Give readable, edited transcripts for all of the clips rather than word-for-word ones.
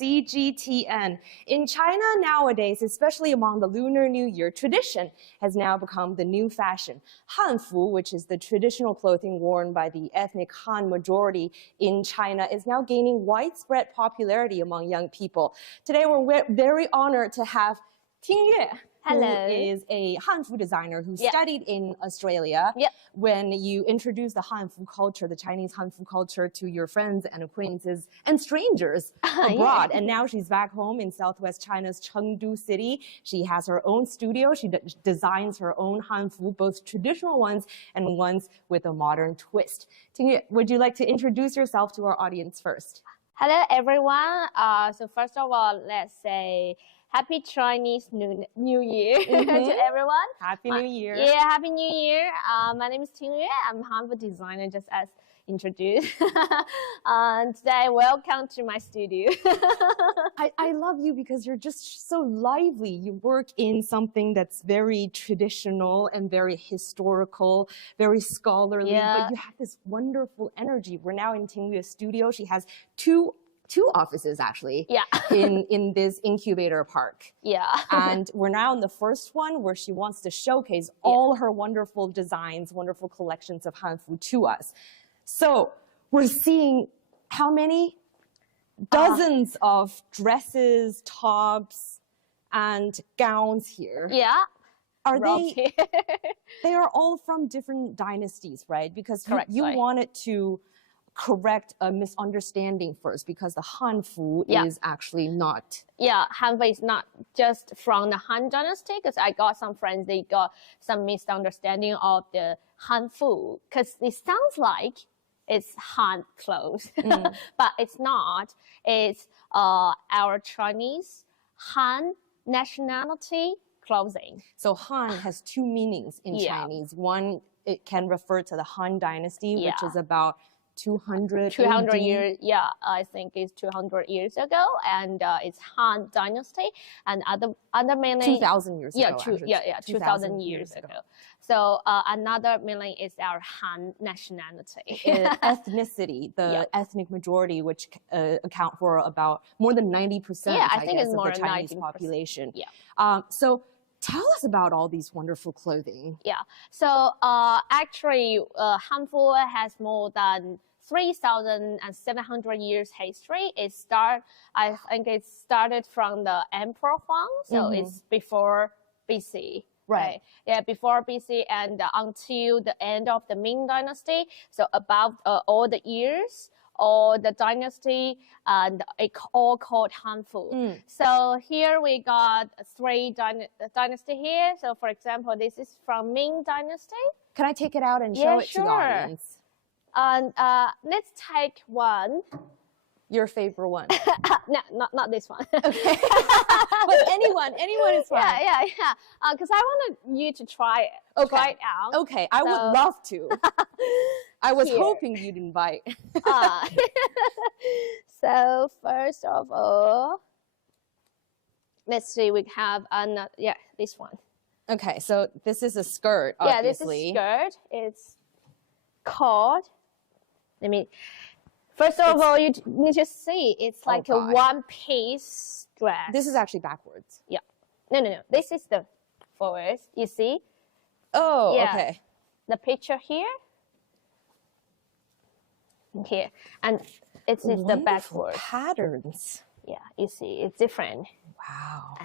CGTN. In China nowadays, especially among the Lunar New Year, tradition has now become the new fashion. Hanfu, which is the traditional clothing worn by the ethnic Han majority in China, is now gaining widespread popularity among young people. Today, we're very honored to have Tingyue, who is a Hanfu designer who studied in Australia. When you introduced the Hanfu culture, the Chinese Hanfu culture, to your friends and acquaintances and strangers abroad. And now she's back home in southwest China's Chengdu city. She has her own studio. She designs her own Hanfu, both traditional ones and ones with a modern twist. Tingyue, would you like to introduce yourself to our audience first? Hello, everyone. So first of all, let's say Happy Chinese New Year to everyone. Happy New Year. Yeah, Happy New Year. My name is Tingyue. I'm a Hanfu designer, just as introduced. And today, welcome to my studio. I love you because you're just so lively. You work in something that's very traditional and very historical, very scholarly, but you have this wonderful energy. We're now in Tingyue's studio. She has two offices actually in this incubator park. And we're now in the first one where she wants to showcase all her wonderful designs, wonderful collections of Hanfu to us. So we're seeing how many? Dozens of dresses, tops, and gowns here. Are they? They are all from different dynasties, right? Because you wanted to correct a misunderstanding first, because the Hanfu is actually not. Hanfu is not just from the Han dynasty, because I got some friends, they got some misunderstanding of the Hanfu, because it sounds like it's Han clothes, but it's not. It's our Chinese Han nationality clothing. So Han has two meanings in Chinese. One, it can refer to the Han dynasty, which is about 200 years, I think it's 200 years ago, and it's Han dynasty, and other meaning 2,000 years ago. 2,000 years ago. So another meaning is our Han nationality, ethnicity, the ethnic majority, which account for about more than 90%. I think it's more of the than Chinese 90%. population. So tell us about all these wonderful clothing. So actually, Hanfu has more than 3,700 years history. I think it started from the Emperor Huang, so it's before BC. Right. Before BC and until the end of the Ming Dynasty. So about all the years, all the dynasty, and it all called Hanfu. So here we got three dynasty here. So for example, this is from Ming Dynasty. Can I take it out and show it to the audience? And let's take one. Your favorite one? No, not this one. Okay. But anyone is fine. Because I wanted you to try it. Try it out. Okay, I would love to. I was hoping you'd invite. So first of all, let's see. We have another. This one. Okay, so this is a skirt. Obviously. This is skirt. It's called. First of all, you need to see it's like a one-piece dress. This is actually backwards. No. This is the forwards. You see? Oh, okay. The picture here. Here, and it's the backwards patterns. You see, it's different. Wow.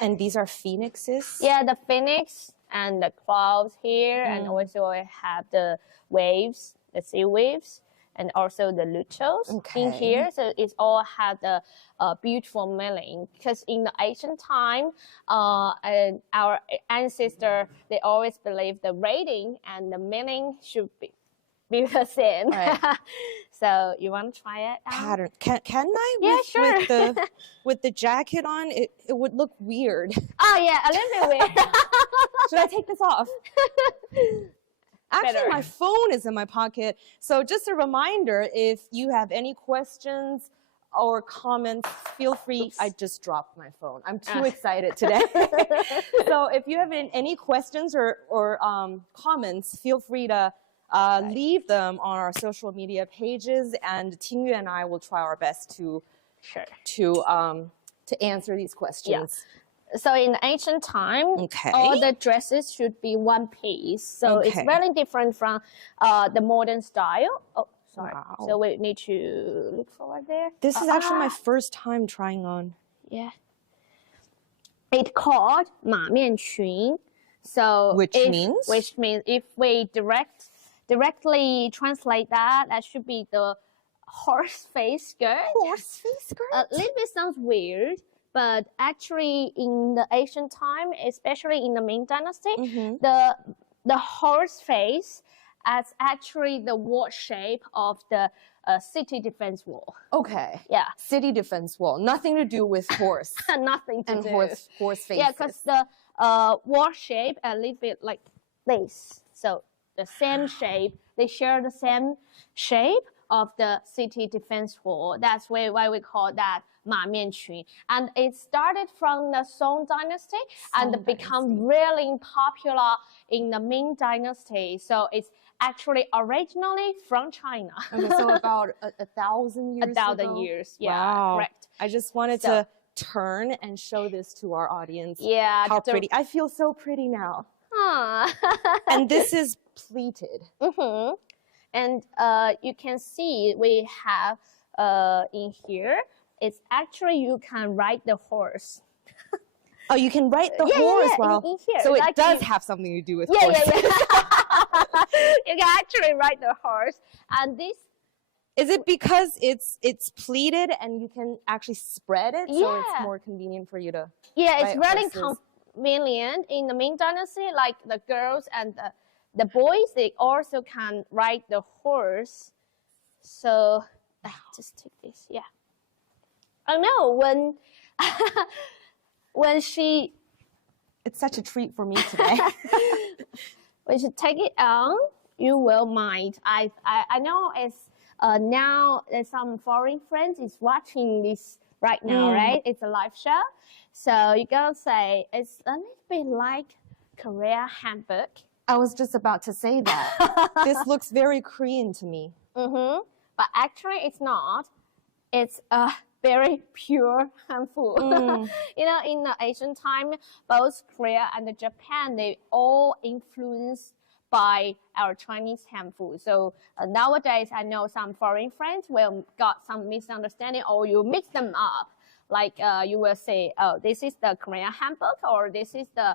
And these are phoenixes. The phoenix and the clouds here, and also I have the waves, the sea waves, and also the luchos in here. So it all had a beautiful meaning, because in the ancient time, and our ancestors, they always believed the rating and the meaning should be the same. So you want to try it? Pattern. Can I? Sure. With the jacket on, it would look weird. A little bit weird. Should I take this off? Actually, my phone is in my pocket. So just a reminder, if you have any questions or comments, feel free. I just dropped my phone. I'm too excited today. So if you have any questions or comments, feel free to leave them on our social media pages, and Tingyue and I will try our best to Sure. To answer these questions. So in the ancient time, all the dresses should be one piece. So it's very different from the modern style. Oh, sorry. Wow. So we need to look forward there. This is actually my first time trying on. Yeah. It's called 马面裙. So which means if we directly translate that, that should be the horse face skirt. Horse face skirt? A little bit sounds weird, but actually in the ancient time, especially in the Ming Dynasty, the horse face is actually the wall shape of the city defense wall. Okay. Yeah. City defense wall. Nothing to do with horse. Nothing to do. Horse faces. Yeah, because the wall shape a little bit like this. So the same shape. They share the same shape of the city defense wall. That's why we call that 马面裙. And it started from the Song Dynasty and become really popular in the Ming Dynasty. So it's actually originally from China. Okay, so about 1,000 years 1,000 years, yeah, wow. correct. I just wanted to turn and show this to our audience. Yeah. How pretty. I feel so pretty now. And this is pleated. And you can see we have in here, it's actually you can ride the horse. Oh, you can ride the horse while. In here. So it does have something to do with horses. You can actually ride the horse. And this. Is it because it's pleated and you can actually spread it, so it's more convenient for you to? Yeah, it's really convenient in the Ming Dynasty. Like the girls and the boys, they also can ride the horse. So just take this. Yeah. I know when she. It's such a treat for me today. When you take it on, you will mind. I know it's. Now there's some foreign friends is watching this right now, right? It's a live show. So you're gonna say it's a little bit like Korea handbook. I was just about to say that. This looks very Korean to me. But actually it's not. It's a very pure Hanfu. You know, in the Asian time, both Korea and Japan, they all influenced by our Chinese Hanfu. So nowadays, I know some foreign friends will got some misunderstanding, or you mix them up. Like you will say, oh, this is the Korean handbook, or this is the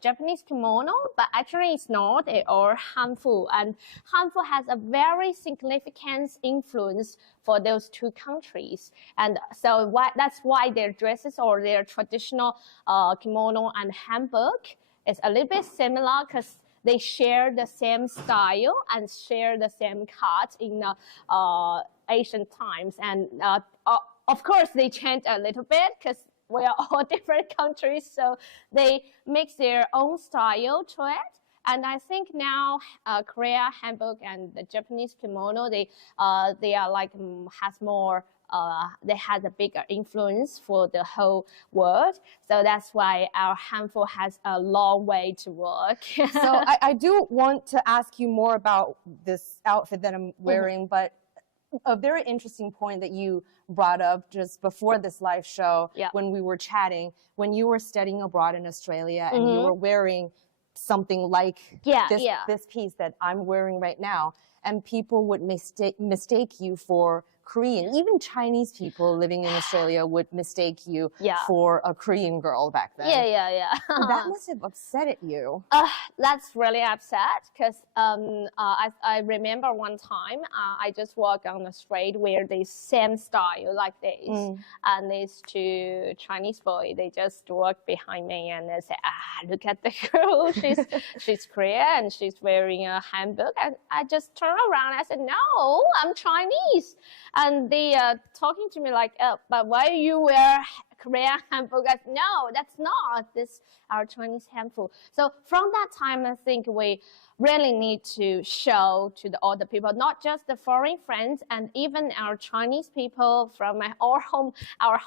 Japanese kimono, but actually it's not. It's all Hanfu. And Hanfu has a very significant influence for those two countries. And so that's why their dresses or their traditional kimono and handbook is a little bit similar, because they share the same style and share the same cut in the ancient times. And of course, they change a little bit because we are all different countries, so they mix their own style to it. And I think now Korea handbook and the Japanese kimono, they are like has more. They had a bigger influence for the whole world. So that's why our Hanfu has a long way to walk. So I do want to ask you more about this outfit that I'm wearing, but a very interesting point that you brought up just before this live show when we were chatting, when you were studying abroad in Australia and you were wearing something like this piece that I'm wearing right now, and people would mistake you for Korean. Even Chinese people living in Australia would mistake you for a Korean girl back then. That must have upset you. That's really upset, because I remember one time I just walked on the street where the same style like this, and these two Chinese boys, they just walked behind me and they said, look at the girl, she's Korean and she's wearing a handbook. And I just turned around and I said, no, I'm Chinese. And they talking to me like, but why you wear Korean Hanfu. Guys, no, that's not this our Chinese Hanfu. So from that time, I think we really need to show to all the people, not just the foreign friends, and even our Chinese people from our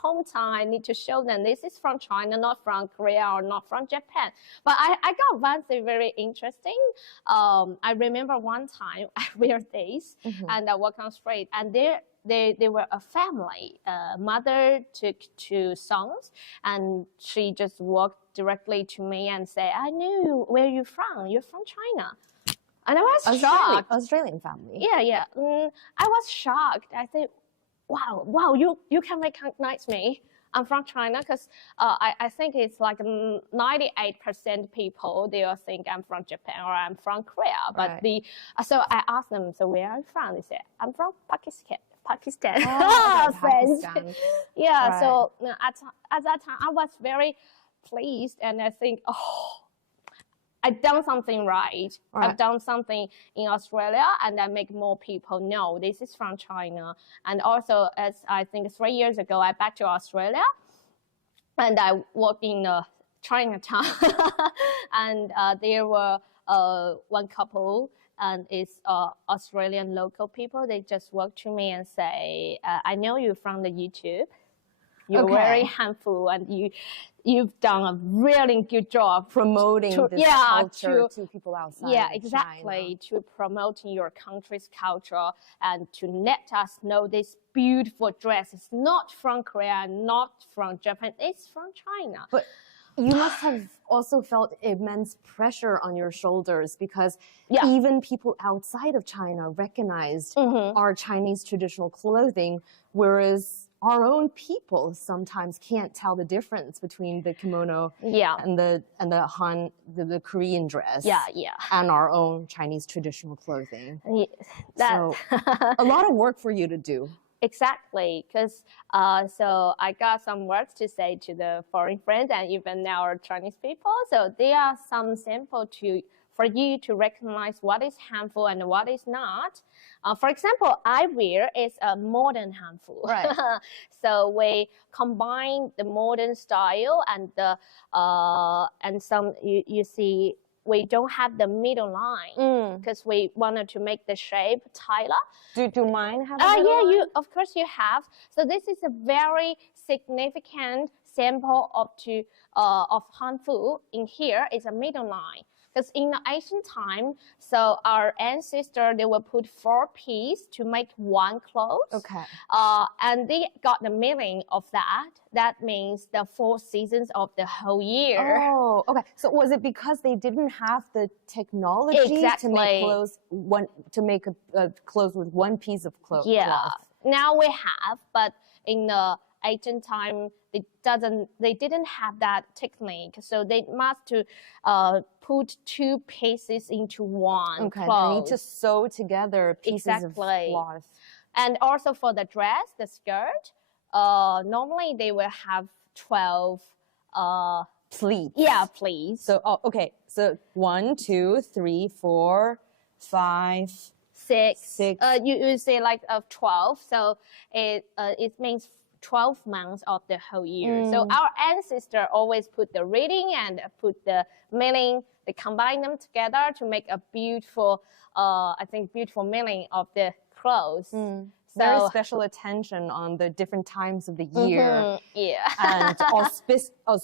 hometown. I need to show them this is from China, not from Korea or not from Japan. But I got one thing very interesting. I remember one time I wear this and I walk on street, and they were a family. Mother took two sons, and she just walked directly to me and said, "I knew where you're from. You're from China." And I was shocked. Australian family. Yeah. I was shocked. I said, "Wow, you can recognize me. I'm from China," because I think it's like 98% people, they all think I'm from Japan or I'm from Korea. But so I asked them, "So where are you from?" They said, "I'm from Pakistan." Oh, friends. Pakistan. Yeah, Right. so at that time, I was very pleased, and I think, I've done something right. I've done something in Australia, and I make more people know this is from China. And also, as I think 3 years ago, I back to Australia, and I worked in Chinatown, and there were one couple, and it's Australian local people. They just walk to me and say, "I know you from the YouTube. You're very Hanfu, and you've done a really good job promoting this culture to people outside. Yeah, exactly. China. To promoting your country's culture and to let us know this beautiful dress is not from Korea, not from Japan. It's from China." But you must have also felt immense pressure on your shoulders because even people outside of China recognized our Chinese traditional clothing, whereas our own people sometimes can't tell the difference between the kimono and the Korean dress and our own Chinese traditional clothing. So a lot of work for you to do. Exactly, because so I got some words to say to the foreign friends and even our Chinese people. So there are some sample for you to recognize what is Hanfu and what is not. For example, I wear is a modern Hanfu. Right. So we combine the modern style and the and some you see. We don't have the middle line because we wanted to make the shape tighter. Do mine have a middle line? Of course you have. So this is a very significant sample of Hanfu. In here is a middle line. Because in the ancient time, so our ancestors, they will put 4 pieces to make one cloth. Okay. And they got the meaning of that. That means the 4 seasons of the whole year. Oh, okay. So was it because they didn't have the technology to make clothes clothes with one piece of cloth? Yeah. Now we have, but in the ancient time, they didn't have that technique, so they must put 2 pieces into one cloth. They need to sew together pieces of cloth. And also for the dress, the skirt, normally they will have 12 pleats. Yeah, pleats. So okay, so 1, 2, 3, 4, 5, 6. You say like 12, so it means 12 months of the whole year. So our ancestors always put the reading and put the meaning, they combine them together to make a beautiful, I think, beautiful meaning of the clothes. So, very special attention on the different times of the year. And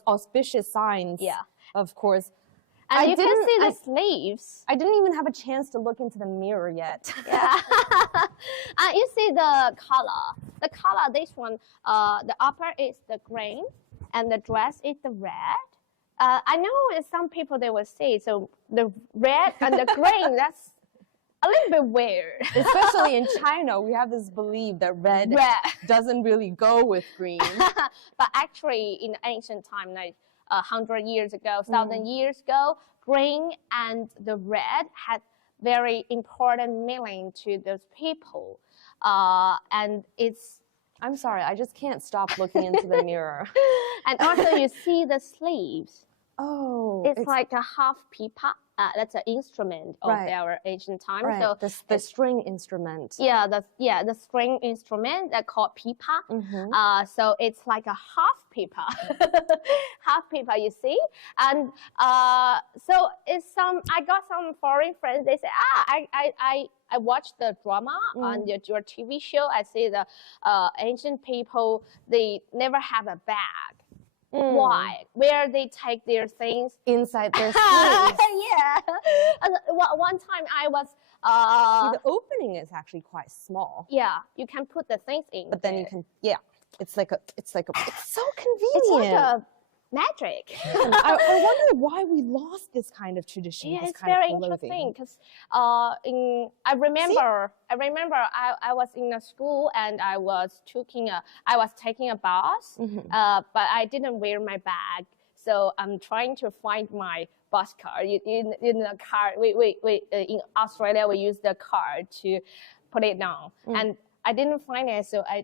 auspicious signs, of course. And you can see the sleeves. I didn't even have a chance to look into the mirror yet. And you see the color. The color, this one, the upper is the green, and the dress is the red. I know some people, they will say, so the red and the green, that's a little bit weird. Especially in China, we have this belief that red doesn't really go with green. But actually, in ancient time, like 100 years ago, 1,000 years ago, green and the red had very important meaning to those people. And it's... I'm sorry, I just can't stop looking into the mirror. And also you see the sleeves. Oh, It's like a half pipa. That's an instrument of our ancient time. Right. So the string instrument. Yeah, the string instrument that called pipa. So it's like a half pipa, half pipa. You see, and so it's some. I got some foreign friends. They say, I watched the drama on your TV show. I see the ancient people. They never have a bag. Why? Where they take their things inside their sleeves. Yeah. And one time I was. See, the opening is actually quite small. Yeah, you can put the things in. But then you can, it's so convenient. It's like a magic. I wonder why we lost this kind of tradition. Yeah, it's very interesting because I remember I was in a school and I was taking a bus, but I didn't wear my bag, so I'm trying to find my bus card. In the car, we in Australia we use the card to put it down, and I didn't find it, so I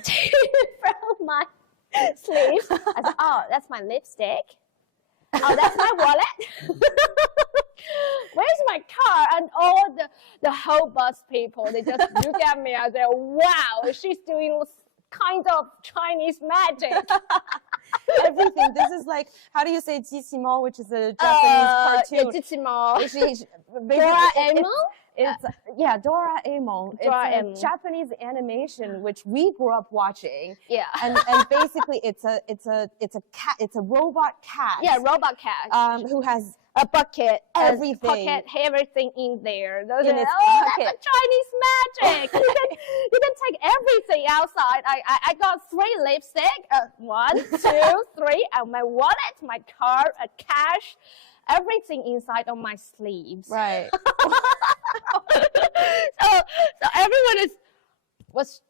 take it from my sleeve. I said, "Oh, that's my lipstick. Oh, that's my wallet. Where's my car?" And all the whole bus people, they just look at me and say, "Wow, she's doing kind of Chinese magic." Everything. This is like, how do you say "jishimo," which is a Japanese cartoon? Jishimo. Doraemon. Doraemon. It's a Japanese animation which we grew up watching. Yeah. And basically, it's a cat. It's a robot cat. Yeah, robot cat. Who has a bucket, everything in there. That's a Chinese magic. You can take everything outside. I got 3 lipstick, 1, 2, 3, and my wallet, my card, a cash, everything inside of my sleeves. Right. so everyone was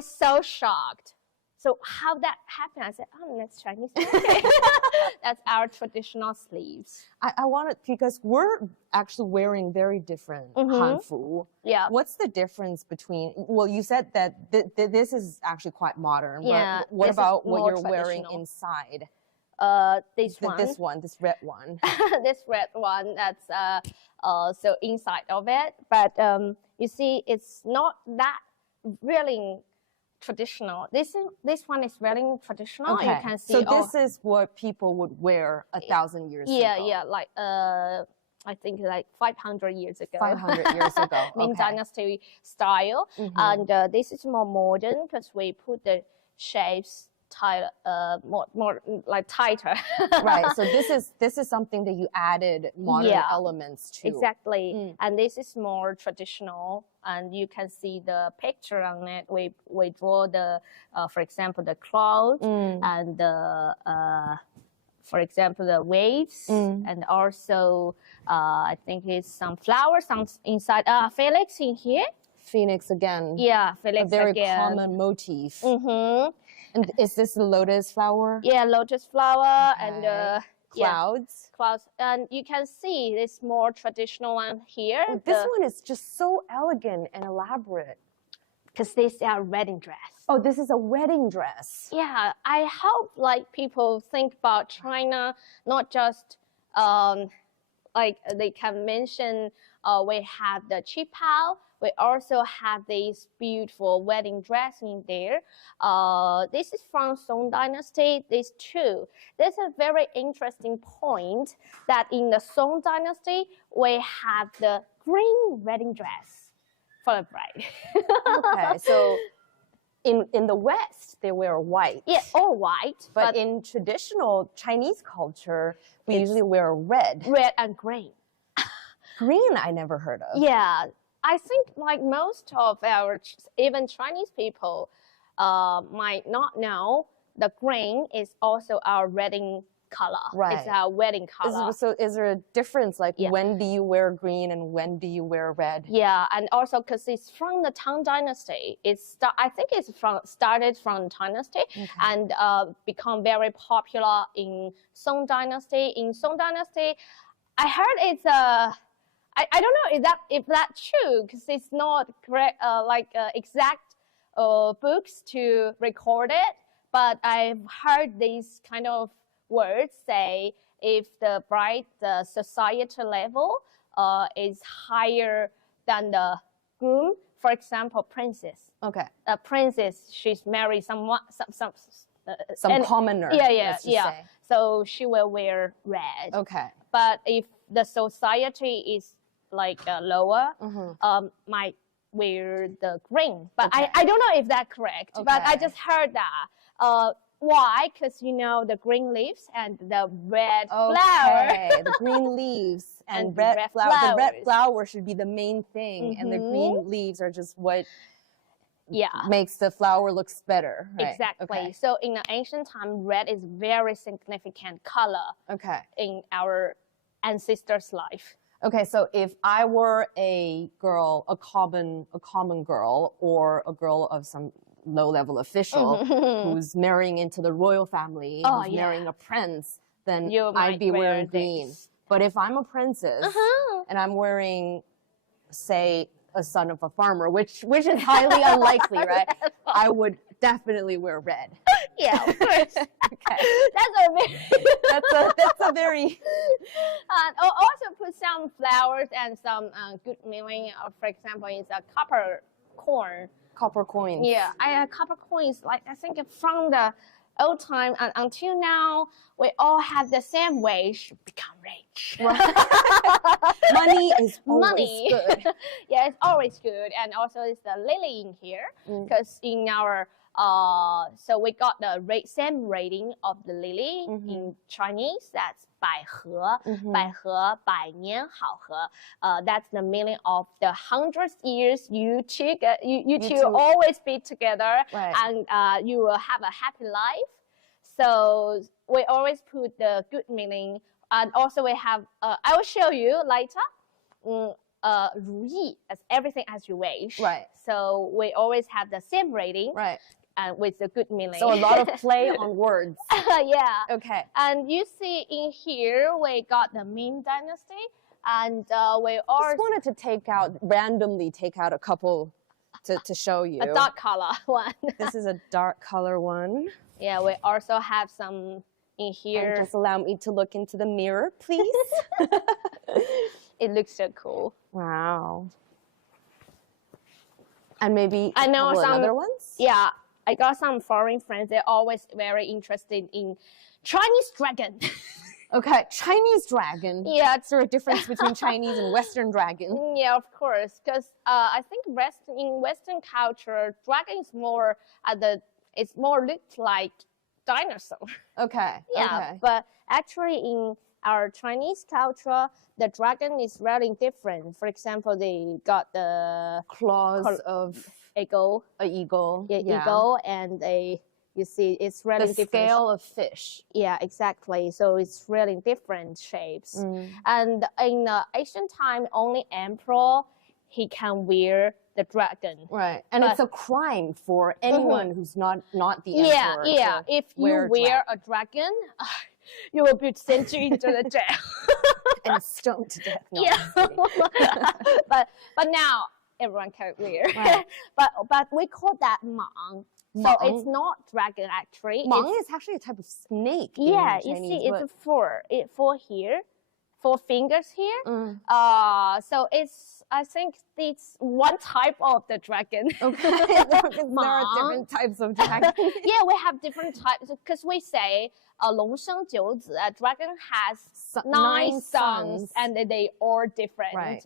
so shocked. So how that happened? I said, "Oh, that's Chinese magic." That's our traditional sleeves. I wanted, because we're actually wearing very different Hanfu. Yeah. What's the difference between? Well, you said that this is actually quite modern. Yeah. But what about what you're wearing inside? This one. This red one. This red one. That's so inside of it, but you see, it's not that really traditional. This one is really traditional. Okay. You can see. So this is what people would wear 1,000 years ago. Yeah, like I think like 500 years ago. 500 years ago. Ming Dynasty style, and this is more modern because we put the shapes more like tighter. Right. So this is something that you added modern elements to. Exactly. And this is more traditional, and you can see the picture on it. We draw the for example, the clouds and the for example, the waves, and also I think it's some flowers inside. Felix in here. Phoenix again. Yeah, Felix again. A very common motif. And is this the lotus flower? Yeah, lotus flower and clouds. Clouds, and you can see this more traditional one here. Oh, this one is just so elegant and elaborate. Because this is our wedding dress. Oh, this is a wedding dress. Yeah, I hope like people think about China, not just like they can mention we have the qipao. We also have this beautiful wedding dress in there. This is from Song Dynasty. These two. There's a very interesting point that in the Song Dynasty, we have the green wedding dress for the bride. Okay, so in the West, they wear white. Yeah, all white. But in traditional Chinese culture, we usually wear red. Red and green. Green, I never heard of. Yeah. I think like most of our, even Chinese people might not know the green is also our wedding color. Right. It's our wedding color. So is there a difference? Like when do you wear green and when do you wear red? Yeah, and also because it's from the Tang Dynasty. I think it's started from Dynasty and become very popular in Song Dynasty. In Song Dynasty, I heard it's a I don't know if that's true because it's not correct exact books to record it, but I've heard these kind of words say if the society level is higher than the groom. For example, princess. Okay. A princess, she's married some commoner. Yeah. So she will wear red. Okay. But if the society is like lower, might wear the green. But okay. I don't know if that's correct. Okay. But I just heard that. Why? Because you know the green leaves and the red flower. The green leaves and red flower. The red flower should be the main thing, and the green leaves are just what makes the flower looks better. Right? Exactly. Okay. So in the ancient time, red is very significant color. Okay. In our ancestors' life. Okay, so if I were a girl, a common girl, or a girl of some low-level official who's marrying into the royal family, who's marrying a prince, then I'd be wearing green. But if I'm a princess and I'm wearing, say, a son of a farmer, which is highly unlikely, right? I would definitely wear red. Yeah, of course. Okay. That's a very. Also put some flowers and some good meaning. For example, it's a copper corn. Copper coins. Yeah, copper coins. Like I think from the old time and until now, we all have the same way to become rich. Money is always good. Yeah, it's always good, and also it's the lily in here because in our so we got the same rating of the lily in Chinese. That's 百合, 百合, 百年好合. That's the meaning of the 100 years you two always be together, and you will have a happy life. So we always put the good meaning, and also we have. I will show you later. 如意 as everything as you wish. Right. So we always have the same rating. Right. And with the good meaning. So a lot of play on words. Yeah. Okay. And you see in here we got the Ming Dynasty, and we all just wanted to randomly take out a couple to show you. A dark color one. This is a dark color one. Yeah, we also have some in here. And just allow me to look into the mirror, please. It looks so cool. Wow. And maybe I know some other ones? Yeah. I got some foreign friends. They're always very interested in Chinese dragon. Okay, Chinese dragon. Yeah. Is there a difference between Chinese and Western dragon? Yeah, of course. Because I think in Western culture, dragon is more it's more looked like dinosaur. Okay. Yeah. Okay. But actually in our Chinese culture, the dragon is really different. For example, they got the claws of eagle. An eagle. Yeah, eagle, and you see it's really the different. Scale of fish. Yeah, exactly. So it's really different shapes. And in the ancient time, only emperor he can wear the dragon. Right. And it's a crime for anyone who's not the emperor. Yeah. If you wear a dragon, you will be sent into the jail. And stoned to death. No, but now everyone can wear. Right. But we call that mang. So it's not dragon actually. Mang is actually a type of snake. Yeah, you see, it's four here, 4 fingers here. So I think it's one type of the dragon. Okay. There are different types of dragon. Yeah, we have different types because we say 龙生九子, a dragon has 9 sons and they are different. Right.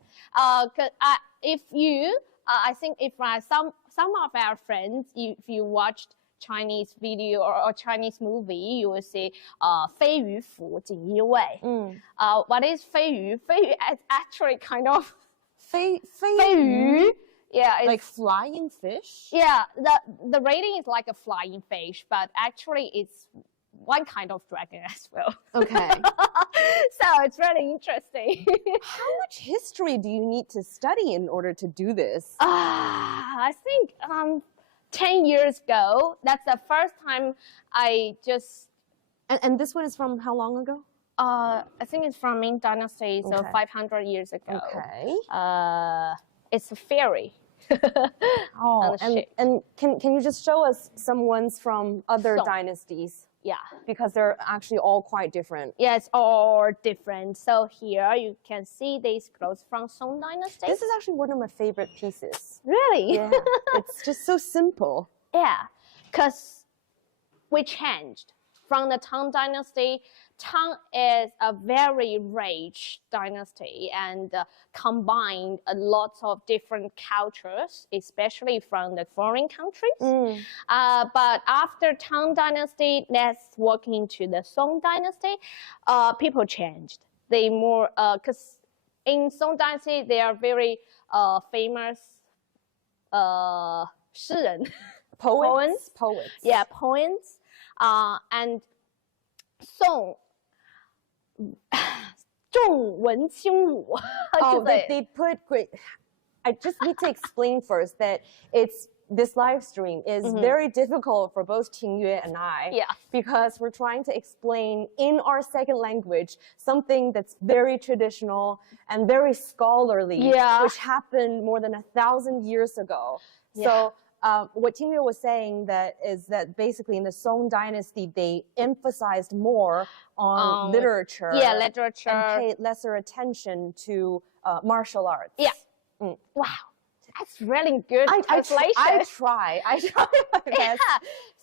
If you, I think if some of our friends, if you watched Chinese video or Chinese movie, you will see 飞鱼府锦衣卫. What is 飞鱼? 飞鱼is actually kind of 飞鱼. Yeah, it's like flying fish. Yeah, the rating is like a flying fish, but actually it's one kind of dragon as well. Okay. So it's really interesting. How much history do you need to study in order to do this? I think 10 years ago, that's the first time I just... And this one is from how long ago? I think it's from Ming Dynasty, so 500 years ago. Okay. It's a fairy. And can you just show us some ones from other dynasties? Yeah. Because they're actually all quite different. Yeah, it's all different. So here you can see these clothes from Song Dynasty. This is actually one of my favorite pieces. Really? Yeah, it's just so simple. Yeah, because we changed from the Tang Dynasty. Tang is a very rich dynasty and combined a lot of different cultures, especially from the foreign countries. But after Tang Dynasty, let's walk into the Song Dynasty. People changed. They more because in Song Dynasty they are very famous 诗人 Poets. Yeah, poems. And Song 重文轻武 Oh, they put great. I just need to explain first that this live stream is very difficult for both Tingyue and I, because we're trying to explain in our second language something that's very traditional and very scholarly, which happened more than 1,000 years ago. So what Tingyue was saying is that basically in the Song Dynasty they emphasized more on literature, and paid lesser attention to martial arts. Wow. That's really good translation. I try my best.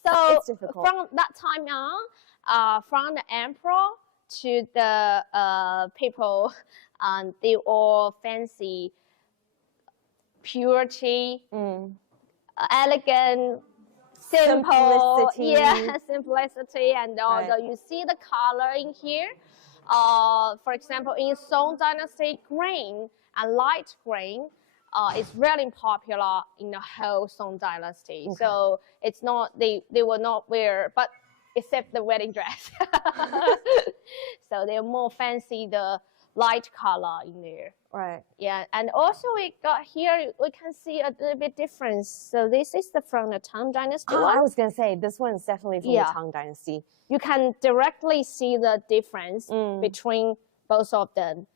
So it's difficult. From that time on, from the emperor to the people, they all fancy purity, elegant, simple, simplicity, and also you see the color in here. For example, in Song Dynasty, green and light green is really popular in the whole Song Dynasty. So it's not they will not wear, but except the wedding dress. So they're more fancy the light color in there. Right. Yeah, and also we got here, we can see a little bit difference. So this is from the Tang Dynasty one. I was going to say, this one is definitely from the Tang Dynasty. You can directly see the difference between both of them.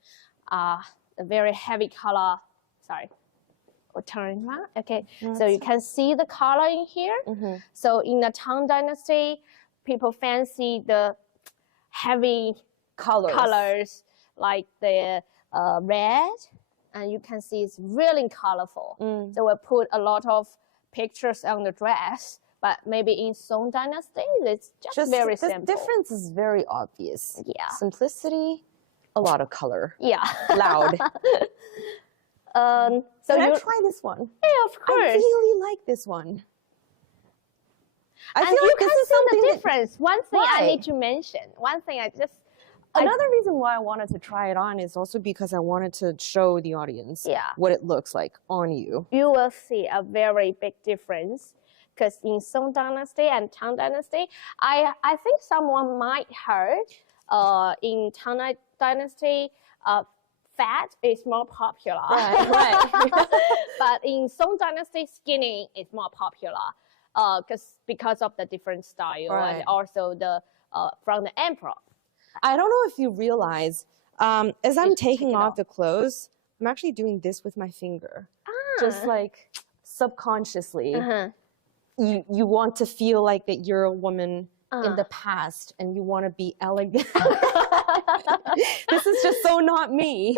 The very heavy color, sorry, or turn around. Okay, so you can see the color in here. So in the Tang Dynasty, people fancy the heavy colors like the red, and you can see it's really colorful. So we put a lot of pictures on the dress, but maybe in Song Dynasty, it's just very simple. The difference is very obvious. Yeah. Simplicity, a lot of color. Yeah. Loud. So Can I try this one? Yeah, of course. I really like this one. I and feel you like can this is see something the difference. One thing I Right. need to mention. One thing Another reason why I wanted to try it on is also because I wanted to show the audience what it looks like on you. You will see a very big difference, because in Song Dynasty and Tang Dynasty, I think someone might heard in Tang Dynasty, fat is more popular. Right. But in Song Dynasty, skinny is more popular because of the different style and also the from the emperor. I don't know if you realize, as I'm taking off the clothes, I'm actually doing this with my finger. Just like subconsciously. You want to feel like that you're a woman in the past and you want to be elegant. This is just so not me.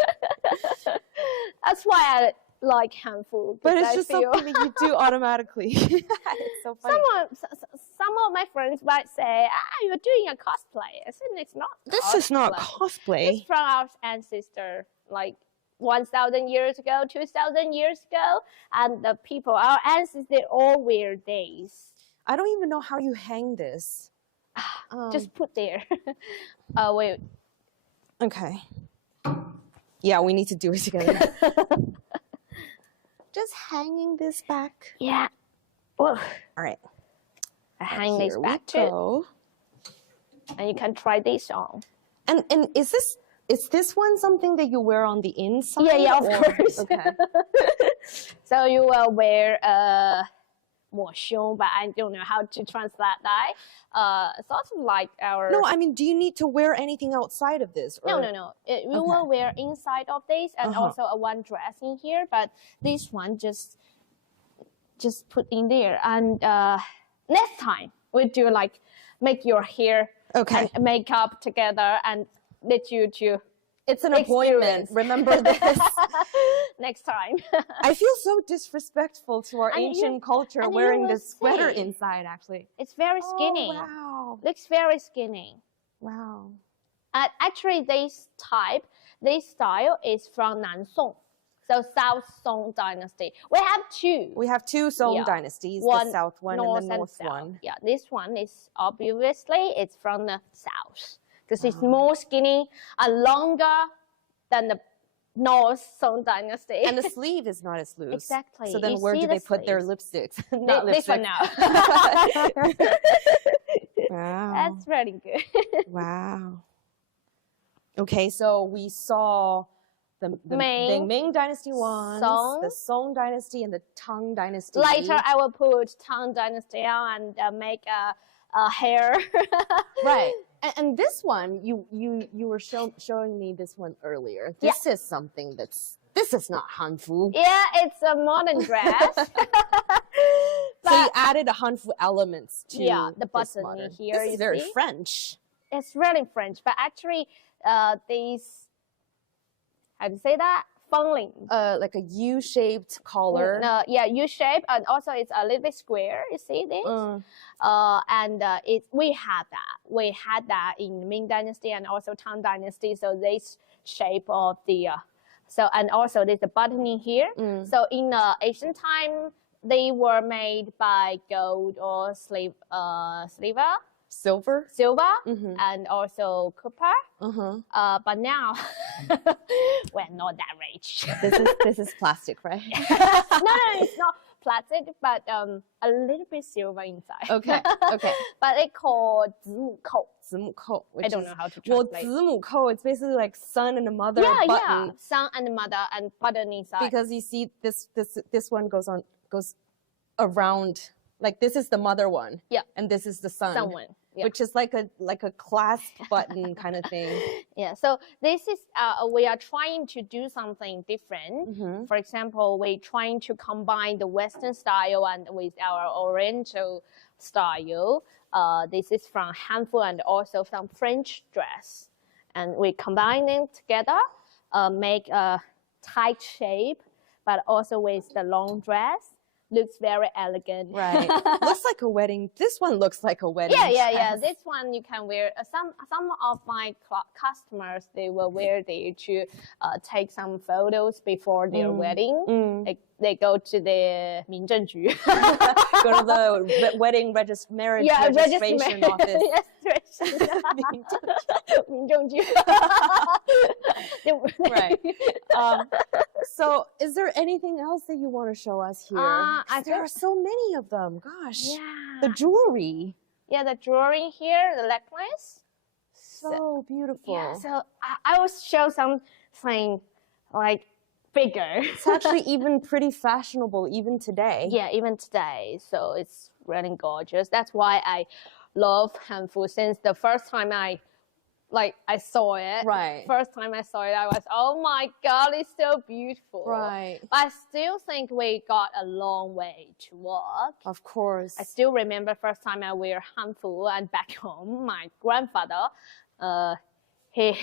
That's why I like Hanfu. But it's just something that you do automatically. It's so funny. Some of my friends might say, you're doing a cosplay. I said, it's not This is not cosplay. It's from our ancestor, like 1,000 years ago, 2,000 years ago. And the people, our ancestors, they all wear these. I don't even know how you hang this. Just put there. Wait. Okay. Yeah, we need to do it together. Just hanging this back. Yeah. Whoa. All right. I hang this back too. And you can try this on. And is this one something that you wear on the inside? Yeah, of course. Okay. So you will wear 抹胸, but I don't know how to translate that. Sort of like our. No, I mean, do you need to wear anything outside of this? Or? No. We will wear inside of this and also a one dress in here, but this one just put in there. And next time we do like make your hair Okay. and makeup together and let you to It's an appointment. Remember this. next time. I feel so disrespectful to our And ancient culture and you wearing will this sweater see. inside, actually. It's very skinny. Oh, wow. Looks very skinny. Wow. Actually, this style is from Nansong, so South Song Dynasty. We have two. We have two Song dynasties, the south one and the north one. Yeah, this one is obviously it's from the south because it's more skinny and longer than the North Song Dynasty. And the sleeve is not as loose. Exactly. So then You where see do the they put their sleeves. lipsticks? Not This one lipstick. now. Wow. That's really good. Wow. Okay, so we saw the Ming Dynasty ones, the Song Dynasty, and the Tang Dynasty. Later, I will put Tang Dynasty on and make a hair. Right. And this one, you were showing me this one earlier. This is something this is not Hanfu. Yeah, it's a modern dress. So you added a Hanfu elements to the button here. This is very French. It's really French, but actually, these, how do you say that? Fengling. Like a U-shaped collar. Yeah, U-shape, and also it's a little bit square. You see this? And we had that. We had that in Ming Dynasty and also Tang Dynasty. So this shape of the, and also there's a buttoning here. So in the ancient time, they were made by gold or silver, and also copper. But now we're not that rich. This is plastic, right? No, it's not plastic, but a little bit silver inside. Okay. But it's called 子母扣. 子母扣, I don't know how to well, translate. 子母扣, it's basically like son and a mother button. Yeah, son and mother and button inside. Because you see, this one goes around. Like this is the mother one. Yeah. And this is the son one. Yeah. Which is like a clasp button kind of thing. Yeah. So this is we are trying to do something different. For example, we're trying to combine the Western style and with our Oriental style. This is from Hanfu and also from French dress, and we combine them together, make a tight shape, but also with the long dress. Looks very elegant. Right. Looks like a wedding. This one looks like a wedding Yeah. This one you can wear. Some of my customers, they will wear it to take some photos before their wedding. They go to the 民政局. Go to the wedding marriage registration office. 民政局. Right. So is there anything else that you want to show us here? There are so many of them. Gosh. Yeah. The jewelry. Yeah, the jewelry here, the necklace. So beautiful. Yeah, so I will show something like bigger. It's actually even pretty fashionable even today. Yeah, even today. So it's really gorgeous. That's why I love Hanfu since the first time I saw it. Right. First time I saw it, I was, oh my God, it's so beautiful. Right. But I still think we got a long way to walk. Of course. I still remember first time I wear Hanfu and back home, my grandfather, he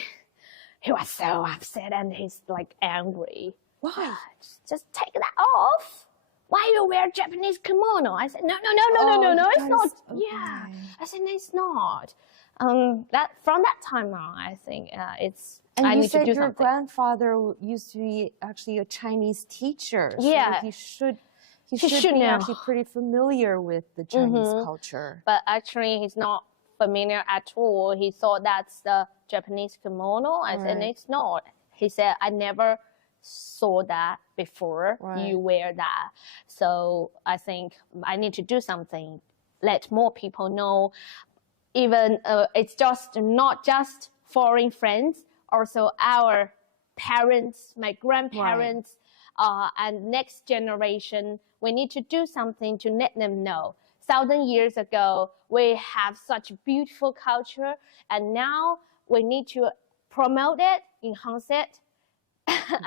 was so upset and he's like angry. Why? Just take that off. Why you wear Japanese kimono? I said, no, it's not. Okay. Yeah. I said, no, it's not. That from that time on, I think it's. And I you need said to do your something. grandfather used to be actually a Chinese teacher. Yeah. So he should be know. actually pretty familiar with the Chinese culture. But actually, he's not familiar at all. He thought that's the Japanese kimono. I said, it's not. He said, I never saw that before. You wear that. So I think I need to do something. Let more people know. Even it's just not just foreign friends, also our parents, my grandparents, and next generation. We need to do something to let them know. 1,000 years ago, we have such beautiful culture, and now we need to promote it, enhance it.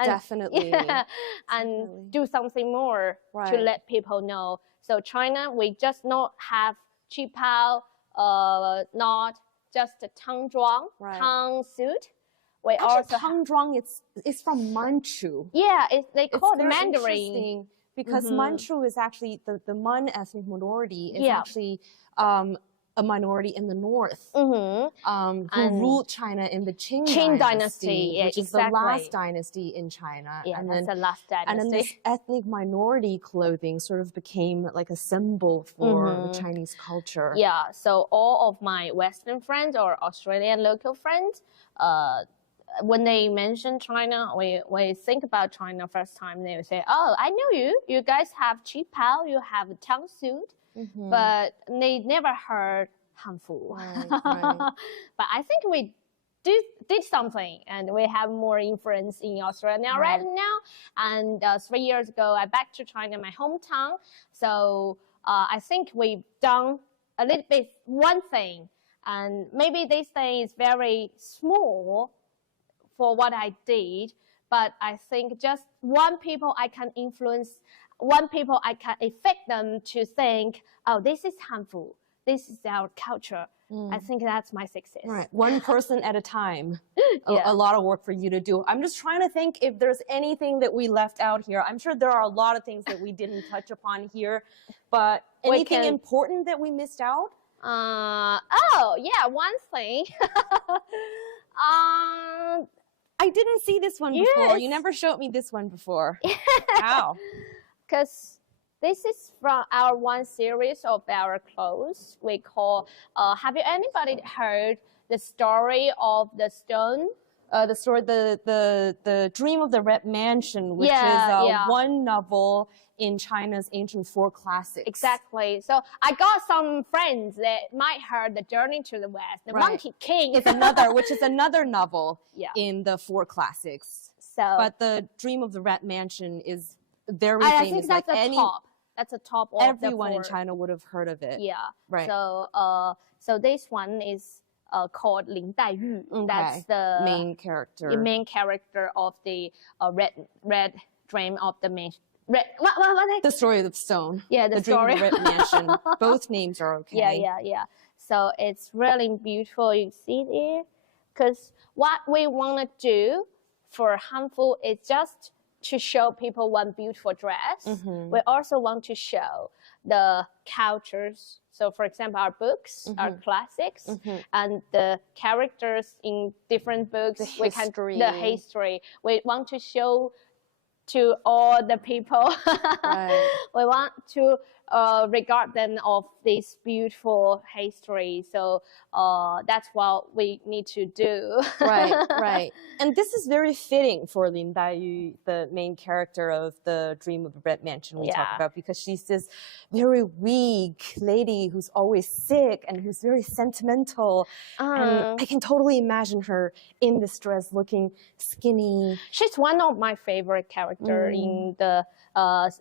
Definitely. Yeah, and do something more to let people know. So China, we just not have Qipao, not just a tangzhuang, tang suit. We Actually, also tangzhuang, it's from Manchu. Yeah, they call it very Mandarin. Interesting because Manchu is actually the Man ethnic minority is actually a minority in the north who ruled China in the Qing dynasty, which is the last dynasty in China. Yeah, and that's the last dynasty. And then this ethnic minority clothing sort of became like a symbol for the Chinese culture. Yeah, so all of my Western friends or Australian local friends, when they mention China, we think about China first time, they will say, oh, I know you. You guys have qipao, you have a tang suit. But they never heard Hanfu. Right. But I think we did something, and we have more influence in Australia right now. And 3 years ago, I back to China, my hometown. So I think we've done a little bit one thing, and maybe this thing is very small for what I did, but I think just one people I can influence, one people I can affect them to think, oh, this is Hanfu, this is our culture. I think that's my success. Right, one person at a time. A lot of work for you to do. I'm just trying to think if there's anything that we left out here. I'm sure there are a lot of things that we didn't touch upon here, but anything important that we missed out? Oh, yeah, one thing. I didn't see this one before. You never showed me this one before. Wow. Because this is from our one series of our clothes. We call, have you anybody heard the story of the stone? The story, the Dream of the Red Mansion, which is one novel in China's ancient four classics. Exactly. So I got some friends that might heard The Journey to the West. The Monkey King is another, which is another novel in the four classics. So, but the Dream of the Red Mansion is very famous. I think that's the top. That's the top of everyone in China would have heard of it. Yeah. Right. So, so this one is called Lin Daiyu. That's the main character. The main character of the red Dream of the Mansion. What? The story of the stone. Yeah, the story. Dream of the Red Mansion. Both names are okay. Yeah. So it's really beautiful. You see there, because what we want to do for Hanfu is just to show people one beautiful dress. We also want to show the cultures. So, for example, our books are classics, and the characters in different books, the history. We want to show to all the people. We want to regard them of this beautiful history. So that's what we need to do. Right. And this is very fitting for Lin Daiyu, the main character of the Dream of the Red Mansion we talk about, because she's this very weak lady who's always sick and who's very sentimental. And I can totally imagine her in this dress looking skinny. She's one of my favorite characters in the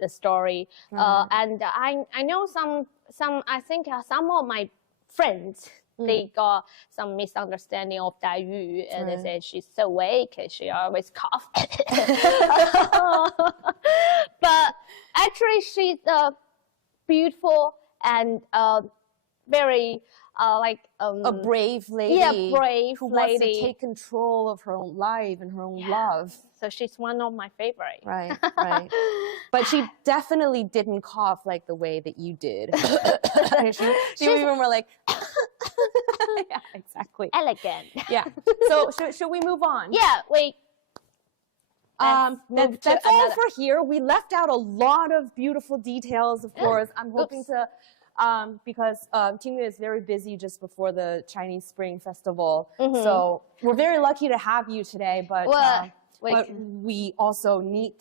story. And I know I think some of my friends, they got some misunderstanding of Daiyu, and they said she's so weak, she always coughs. But actually, she's a beautiful and very a brave lady. Yeah, brave who lady. wants to take control of her own life and her own love. So she's one of my favorites. Right. But she definitely didn't cough like the way that you did. she even were like, yeah, exactly. Elegant. Yeah. So should we move on? Yeah, that's all for here. We left out a lot of beautiful details, of course. I'm hoping to, because Tingyue is very busy just before the Chinese Spring Festival. So we're very lucky to have you today, but we also we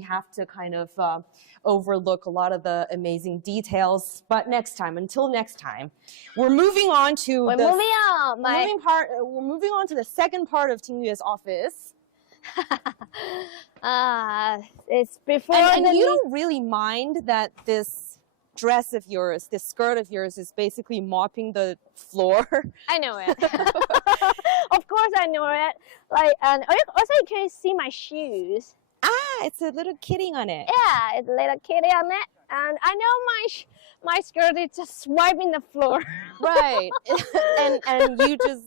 have to kind of overlook a lot of the amazing details. But until next time, we're moving on to we're moving on to the second part of Tingyue's office. It's before, and you don't really mind that this dress of yours, this skirt of yours, is basically mopping the floor. I know it. Of course I know it. And also you can see my shoes. It's a little kitty on it. Yeah, it's a little kitty on it. And I know my skirt is just swiping the floor. Right. and you just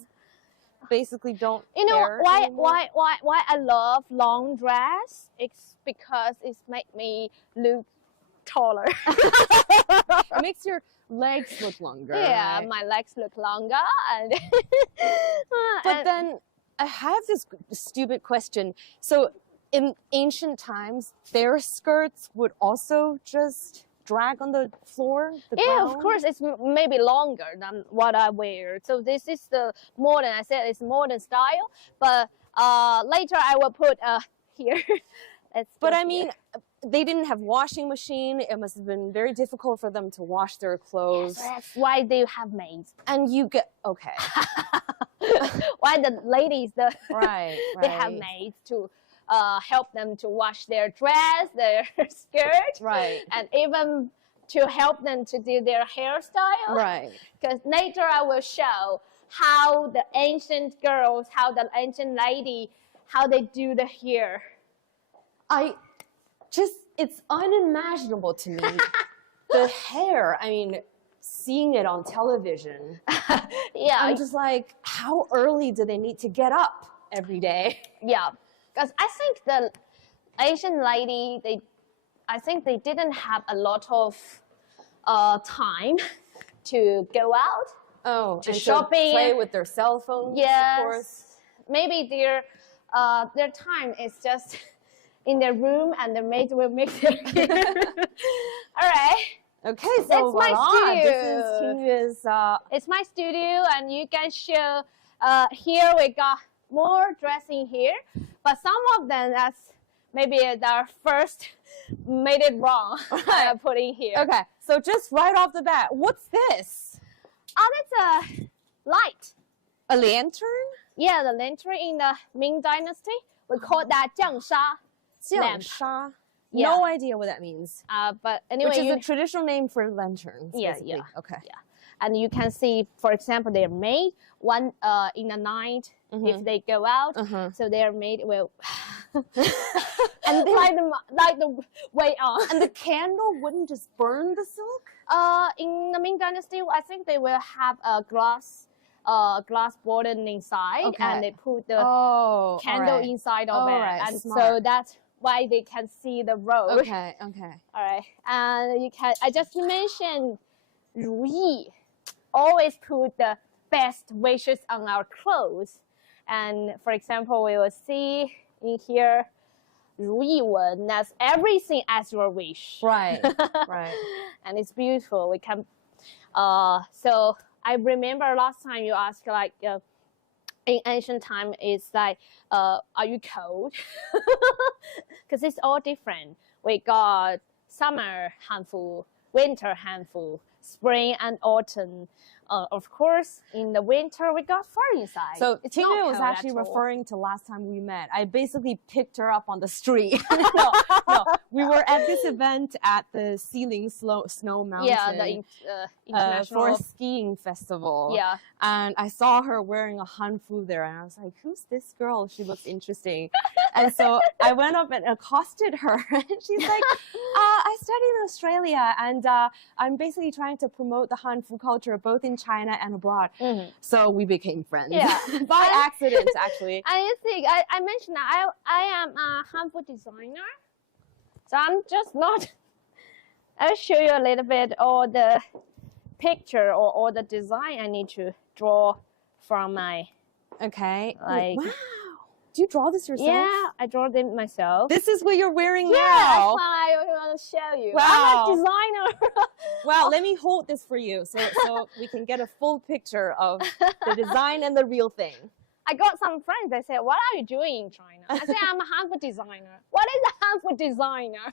basically don't You know care why anymore? why I love long dress? It's because it's make me look taller. It makes your legs look longer. Yeah, right? my legs look longer and But then I have this stupid question. So in ancient times, their skirts would also just drag on the floor? yeah, of ground? course, it's maybe longer than what I wear. So this is the modern. I said it's modern style, but later I will put here. But I mean, they didn't have washing machine. It must have been very difficult for them to wash their clothes. so that's why they have maids. And you get okay, Why the ladies right? they have maids to help them to wash their dress, their skirt, Right. and even to help them to do their hairstyle. Right. Because later I will show how the ancient girls, how the ancient lady, how they do the hair. It's unimaginable to me. The hair, I mean, seeing it on television, Yeah, I'm just like, how early do they need to get up every day? yeah. Because I think the Asian lady, I think they didn't have a lot of time to go out. Oh, To and shopping. play with their cell phones, Yes. of course. Maybe their time is just in their room and the maid will make their hair. All right. Okay, so That's my voila, this studio. is Tingyue's, It's my studio and you can show here we got more dressing here, but some of them that's maybe our first made it wrong. I'm putting here. Okay, so just right off the bat, what's this? Oh, that's a light. A lantern? Yeah, the lantern in the Ming Dynasty. We call that 酱纱 lamp. jiangsha. Yeah. No idea what that means. But anyway, Which is you, a traditional name for lanterns. Yeah, basically. yeah. Okay. and you can see, for example, they're made one in the night if they go out. So they're made will And then, light the way on. and the candle wouldn't just burn the silk? In the Ming Dynasty, I think they will have a glass border inside, Okay. and they put the Oh, candle alright. inside of it, Alright, and so smart. that's why they can see the road. Okay, okay. All right, and you can. I just mentioned 如意. Always put the best wishes on our clothes, and for example, we will see in here 如意文. That's everything as your wish. Right, right. And it's beautiful. We can. So I remember last time you asked like. In ancient time, it's like, are you cold? Because it's all different. We got summer Hanfu, winter Hanfu, spring and autumn. Of course, in the winter, we got fur inside. So it's Tina not was cold actually at all. referring to last time we met. I basically picked her up on the street. no, We were at this event at the Ceiling Snow Mountain. yeah, the international. for a skiing festival. Yeah. And I saw her wearing a Hanfu there, and I was like, who's this girl? She looks interesting. And so I went up and accosted her, and she's like, I study in Australia, and I'm basically trying to promote the Hanfu culture both in China and abroad. So we became friends. Yeah. By accident, actually. And you think, I mentioned that I am a Hanfu designer. So I'm just not, I'll show you a little bit all the picture or all the design I need to draw from my, Okay. like, wow. Do you draw this yourself? yeah, I draw them myself. This is what you're wearing Yeah, now. that's why I want to show you. Wow. I'm a designer. Wow, let me hold this for you so we can get a full picture of the design and the real thing. I got some friends, they said, what are you doing in China? I said, I'm a Hanfu designer. What is a Hanfu designer?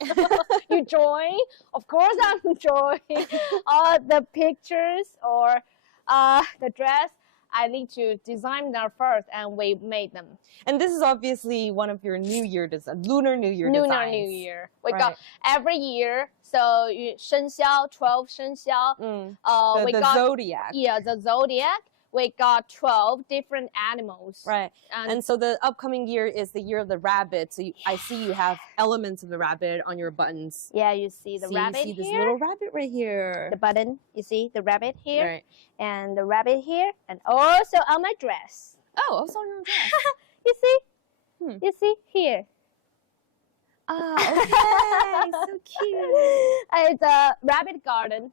You join? Of course I'm drawing. The pictures or the dress, I need to design them first, and we made them. And this is obviously one of your New Year Lunar New Year Lunar designs. New Year. We Right. got every year. So 生肖, 12 生肖. The We got zodiac. yeah, the zodiac. we got 12 different animals. Right. And so the upcoming year is the year of the rabbit. So I see you have elements of the rabbit on your buttons. Yeah, you see the rabbit you see here. this little rabbit right here. The button, you see the rabbit here. Right. And the rabbit here. And also on my dress. Oh, it's on your dress. You see? You see here. Okay, so cute. It's a rabbit garden.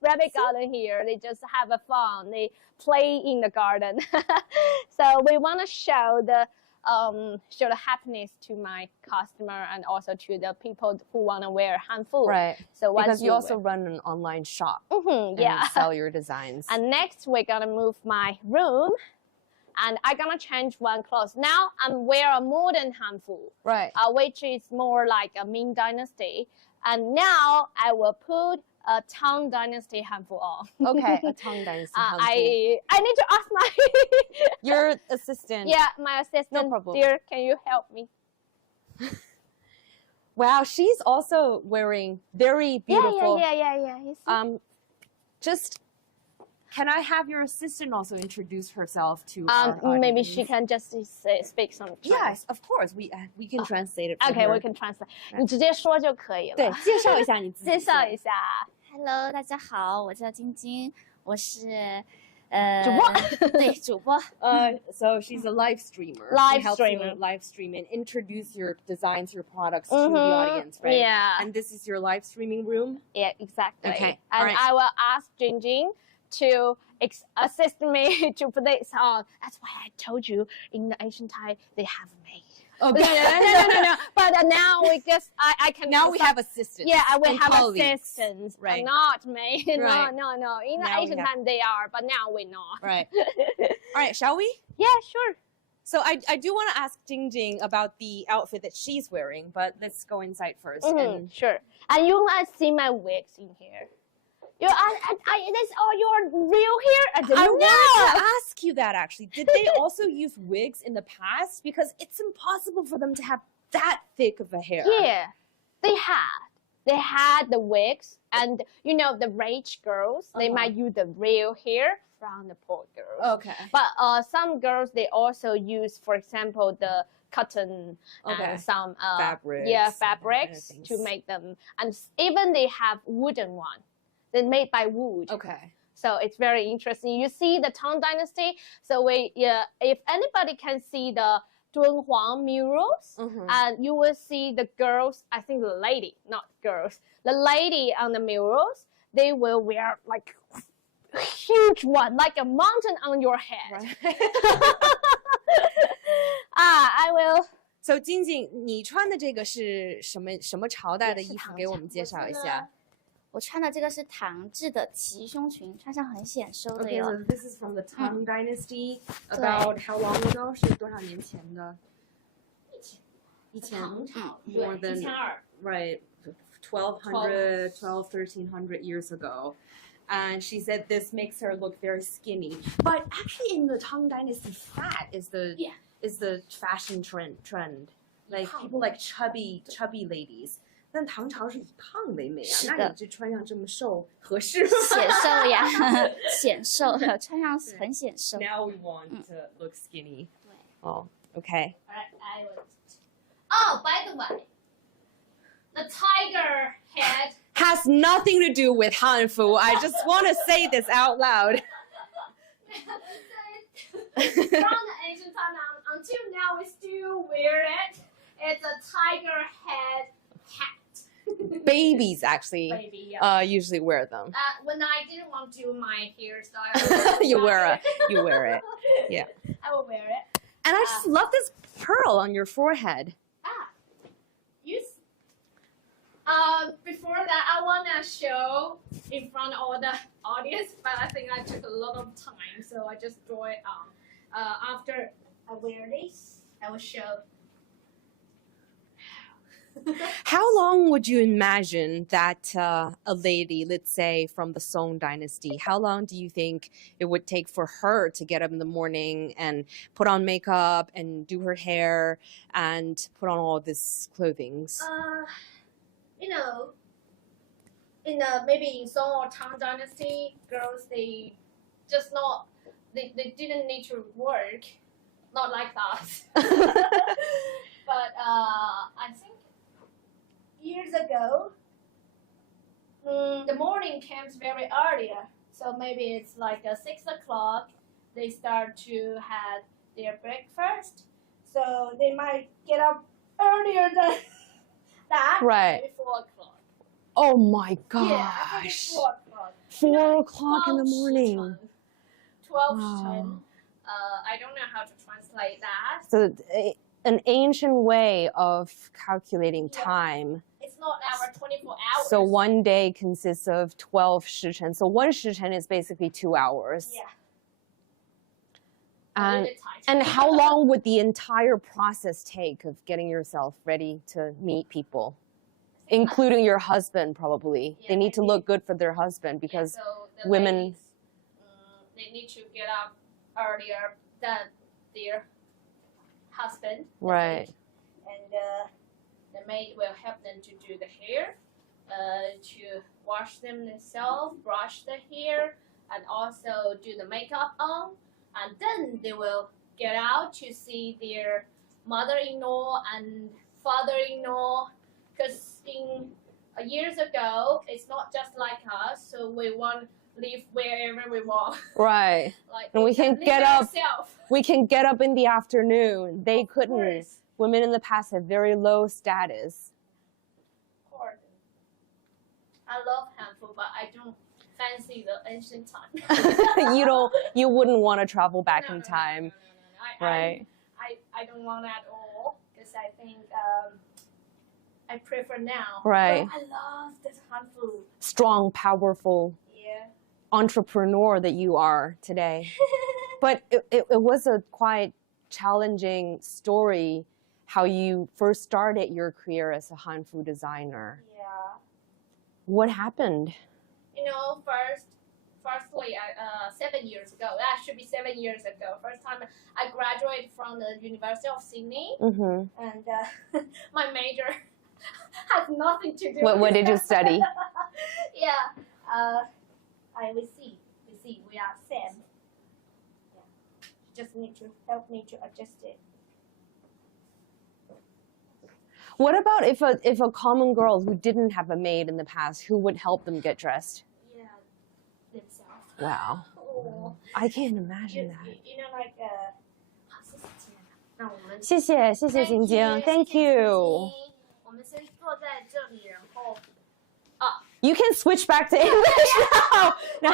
Rabbit garden here. They just have a fun. They play in the garden. So we want to show the happiness to my customer and also to the people who want to wear Hanfu. Right. So because you also run an online shop. Yeah. And sell your designs. And next we're gonna move my room. And I'm gonna change one clothes. Now I'm wear a modern Hanfu, right? Which is more like a Ming Dynasty. And now I will put a Tang Dynasty Hanfu on. Okay, a Tang Dynasty Hanfu. I need to ask my your assistant. Yeah, my assistant. No problem. Dear, can you help me? Wow, she's also wearing very beautiful. Yeah. You see? Just. Can I have your assistant also introduce herself to our audience? Maybe she can just speak some Chinese. Yes, of course. We can translate it. Okay, we can translate. 你直接说就可以了。对，介绍一下你自己。介绍一下。Hello， 大家好，我叫晶晶，我是主播。对，主播。So she's a live streamer. Live she helps streamer. You live stream and introduce your designs, your products to the audience, right? Yeah. And this is your live streaming room. Yeah, exactly. Okay. And right. I will ask Jingjing to assist me to put this on. That's why I told you in the Asian Thai they have maid. Okay. No. But now we guess I can. Now we have assistants. Yeah, we have colleagues. assistants, right? Not maid. Right. No. In the Now Asian time they are, but now we're not. Right. All right. Shall we? Yeah, sure. So I do want to ask Jingjing about the outfit that she's wearing, but let's go inside first. Sure. And you might see my wigs in here. That's all your real hair? I didn't know. wanted to ask you that actually. Did they also use wigs in the past? Because it's impossible for them to have that thick of a hair. Yeah, they had the wigs, and you know the rich girls, they might use the real hair from the poor girls. Okay. But some girls they also use, for example, the cotton and some fabrics. Yeah, fabrics kind of to make them, and even they have wooden one. They're made by wood. Okay. So it's very interesting. You see the Tang Dynasty. So if anybody can see the Dunhuang murals, and you will see the girls. I think the lady, not girls, the lady on the murals. They will wear like huge one, like a mountain on your head. Right. I will. So 晶晶，你穿的这个是什么朝代的衣服？给我们介绍一下。我穿的这个是唐制的齐胸裙，穿上很显瘦的哟。Okay, so this is from the Tang Dynasty. About how long ago? 是多少年前的？以前 more than right 1300 years ago. And she said this makes her look very skinny. But actually, in the Tang Dynasty, fat is the fashion trend. Like people like chubby ladies. 但唐朝是以胖为美啊，那你这穿上这么瘦合适吗？显瘦呀，显瘦，穿上很显瘦。Now we want to look skinny. 对。Oh, okay. I will. Oh, by the way, the tiger head has nothing to do with Hanfu. I just want to say this out loud. From the ancient time until now, we still wear it. It's a tiger head hat. Babies actually usually wear them. When I didn't want to do my hairstyle, you wear it. Yeah. I will wear it. And I just love this pearl on your forehead. Before that, I want to show in front of all the audience, but I think I took a lot of time, so I just draw it on. After I wear this, I will show. How long would you imagine that a lady, let's say from the Song Dynasty, how long do you think it would take for her to get up in the morning and put on makeup and do her hair and put on all this clothing? You know, maybe in Song or Tang Dynasty, girls they just not they didn't need to work, not like us. But I think years ago, the morning comes very earlier. So maybe it's like 6 o'clock. They start to have their breakfast. So they might get up earlier than that. Right. Maybe 4 o'clock. Oh my Yeah, I think it's gosh. 4 o'clock. 4 o'clock in the 12 morning. 12 Wow. I don't know how to translate that. So an ancient way of calculating time. It's not our 24 hours. So one day consists of 12 shichen. So one shichen is basically 2 hours. Yeah. And how long would the entire process take of getting yourself ready to meet people? Including your husband, probably. Yeah, they need to maybe. look good for their husband because so the women... ladies, they need to get up earlier than their husband. Right. And the maid will help them to do the hair, to wash them themselves, brush the hair, and also do the makeup on. And then they will get out to see their mother-in-law and father-in-law. Because years ago, it's not just like us, so we want to live wherever we want. Right. Like And we can get up. Ourselves. We can get up in the afternoon. They Of couldn't. course. Women in the past had very low status. Of course. I love Hanfu, but I don't fancy the ancient time. You wouldn't want to travel back No, in no, time. no. Right. I don't want that at all because I think I prefer now. Right. But I love this Hanfu. Strong, powerful Yeah. entrepreneur that you are today. But it was a quite challenging story how you first started your career as a Hanfu designer. Yeah. What happened? You know, firstly, 7 years ago, that should be 7 years ago, first time I graduated from the University of Sydney, Mm-hmm. and my major has nothing to do What did you study? Yeah, we see, we are same. Yeah. Just need to help me to adjust it. What about if a common girl who didn't have a maid in the past, who would help them get dressed? Yeah, themselves. Wow. Oh, I can't imagine that. you know, like 好，谢谢姐。那我们谢谢晶晶 Thank you. 我们先坐在这里，然后 You can switch back to English now. No,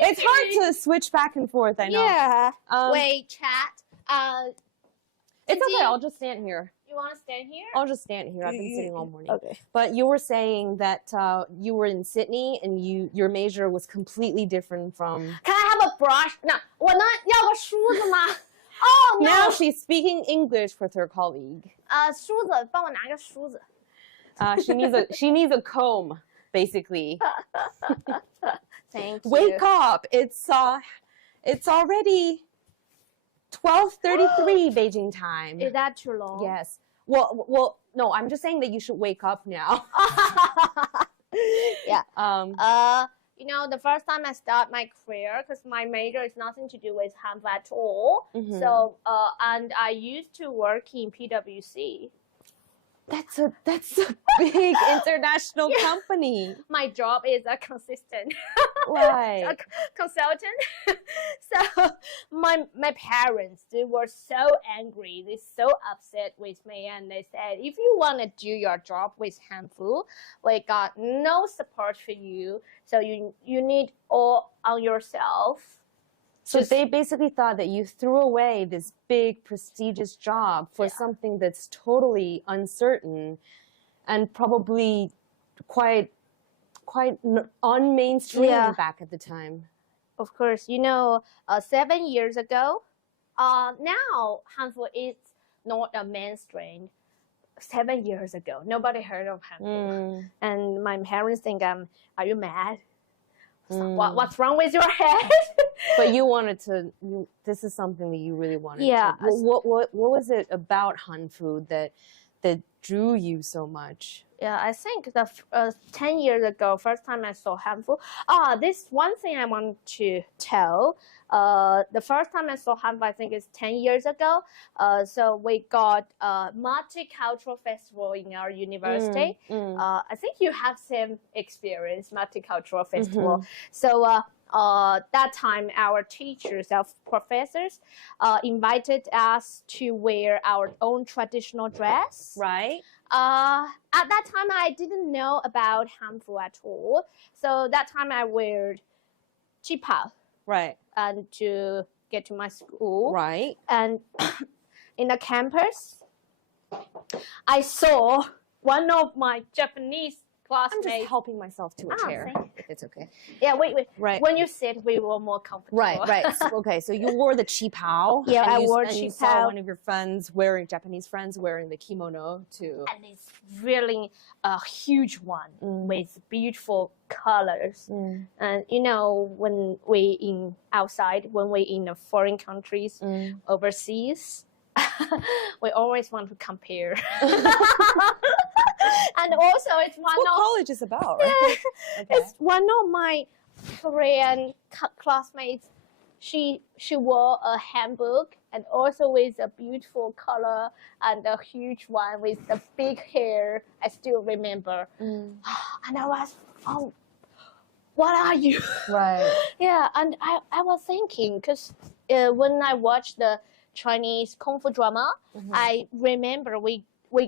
it's hard to switch back and forth. I know. Yeah. Wait. Chat. It's okay. I'll just stand here. You want to stand here? I'll just stand here. I've been sitting all morning. Okay. But you were saying that you were in Sydney and your major was completely different from. Can I have a brush? 那我能要个梳子吗？Oh no. Now she's speaking English with her colleague. 梳子，帮我拿个梳子。She needs a comb, basically. Thank you. Wake up! It's already 12:33 Beijing time. Is that too long? Yes. Well, no. I'm just saying that you should wake up now. Yeah. You know, the first time I start my career, because my major is nothing to do with Hanfu at all. Mhm. So, and I used to work in PwC. That's a big international company. My job is a consistent Right. consultant. So my parents, they were so angry, they so upset with me, and they said, if you want to do your job with Hanfu, we got no support for you, so you need all on yourself. So they basically thought that you threw away this big prestigious job for something that's totally uncertain and probably quite unmainstream back at the time. Of course, you know, 7 years ago, now Hanfu is not a mainstream. 7 years ago, nobody heard of Hanfu. And my parents think, are you mad? What's wrong with your head? But you wanted to. This is something that you really wanted. Yeah. To. What was it about Hanfu that that drew you so much? Yeah, I think the 10 years ago, first time I saw Hanfu. This one thing I want to tell. The first time I saw Hanfu, I think it's 10 years ago. So we got a multicultural festival in our university. I think you have same experience, multicultural festival. So that time, our teachers, our professors, invited us to wear our own traditional dress. Right. At that time, I didn't know about Hanfu at all. So that time, I wore chipa. Right. And to get to my school. Right. And in the campus, I saw one of my Japanese classmates. I'm just helping myself to a chair. If it's okay. Yeah, wait. Right. When you sit, we were more comfortable. Right. Okay, so you wore the qipao. Yeah, I wore and you qipao. saw one of your Japanese friends wearing the kimono too. And it's really a huge one with beautiful colors. And you know, when we in the foreign countries, overseas, we always want to compare. And also, it's one what of college is about, right? Okay. It's one of my Korean classmates. She wore a hanbok and also with a beautiful color and a huge one with the big hair. I still remember. And I was, oh, what are you? Right. Yeah, and I was thinking because when I watched the Chinese kung fu drama, I remember we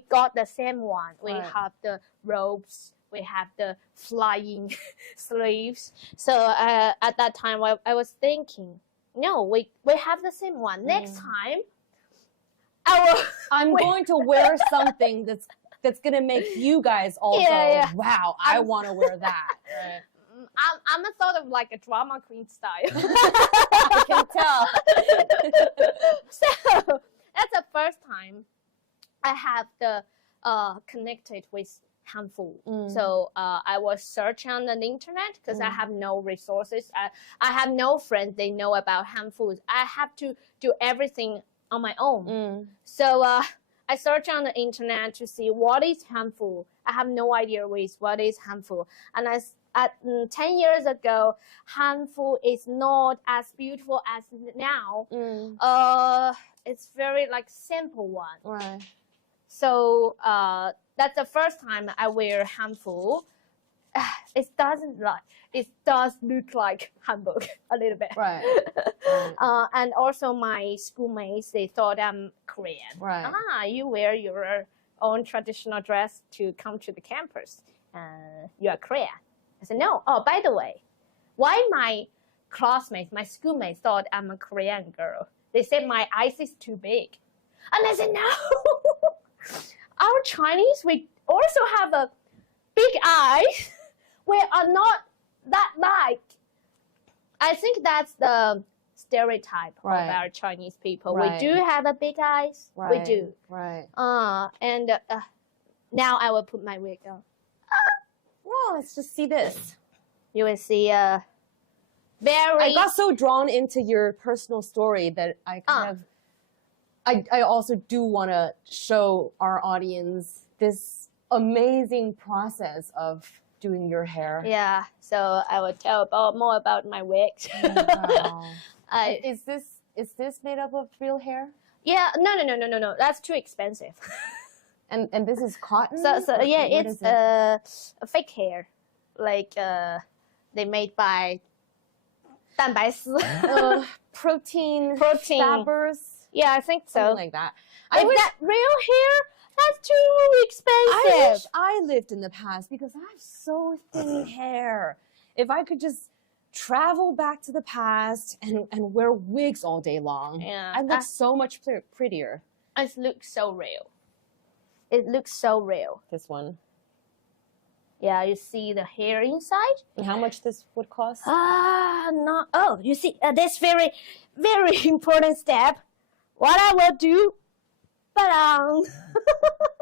got the same one. We have the ropes. We have the flying sleeves. So at that time, I was thinking, no, we have the same one. Next time, I'm going to wear something that's gonna make you guys all go, wow, I want to wear that. Right. I'm a sort of like a drama queen style. I can tell. So that's the first time I have the connected with Hanfu. So I was searching on the internet because I have no resources. I have no friends. They know about Hanfu. I have to do everything on my own. So I searched on the internet to see what is Hanfu. I have no idea what is Hanfu. And 10 years ago, Hanfu is not as beautiful as now. It's very like simple one. Right. So that's the first time I wear Hanfu. It does look like hanbok a little bit. Right. And also my schoolmates, they thought I'm Korean. Right. You wear your own traditional dress to come to the campus. You are Korean. I said, no. Oh, by the way, why my classmates, my schoolmates thought I'm a Korean girl? They said my eyes is too big. And I said, no. Our Chinese, we also have a big eyes. We are not that like. I think that's the stereotype of our Chinese people. We do have a big eyes. We do. Right. And now I will put my wig on. Well, let's just see this. You will see very. I got so drawn into your personal story that I kind of. I also do want to show our audience this amazing process of doing your hair. Yeah, so I will tell more about my wigs. Wow. Is this made up of real hair? Yeah, no. That's too expensive. And this is cotton? So yeah, it's a fake hair, like they made by 蛋白丝 protein fibers. Yeah, I think so. Something like that. That real hair, that's too expensive. I wish I lived in the past because I have so thin hair. If I could just travel back to the past and wear wigs all day long, I'd look so much prettier. It looks so real. It looks so real. This one. Yeah, you see the hair inside. And how much this would cost? No. Oh, you see, this very, very important step. What I will do,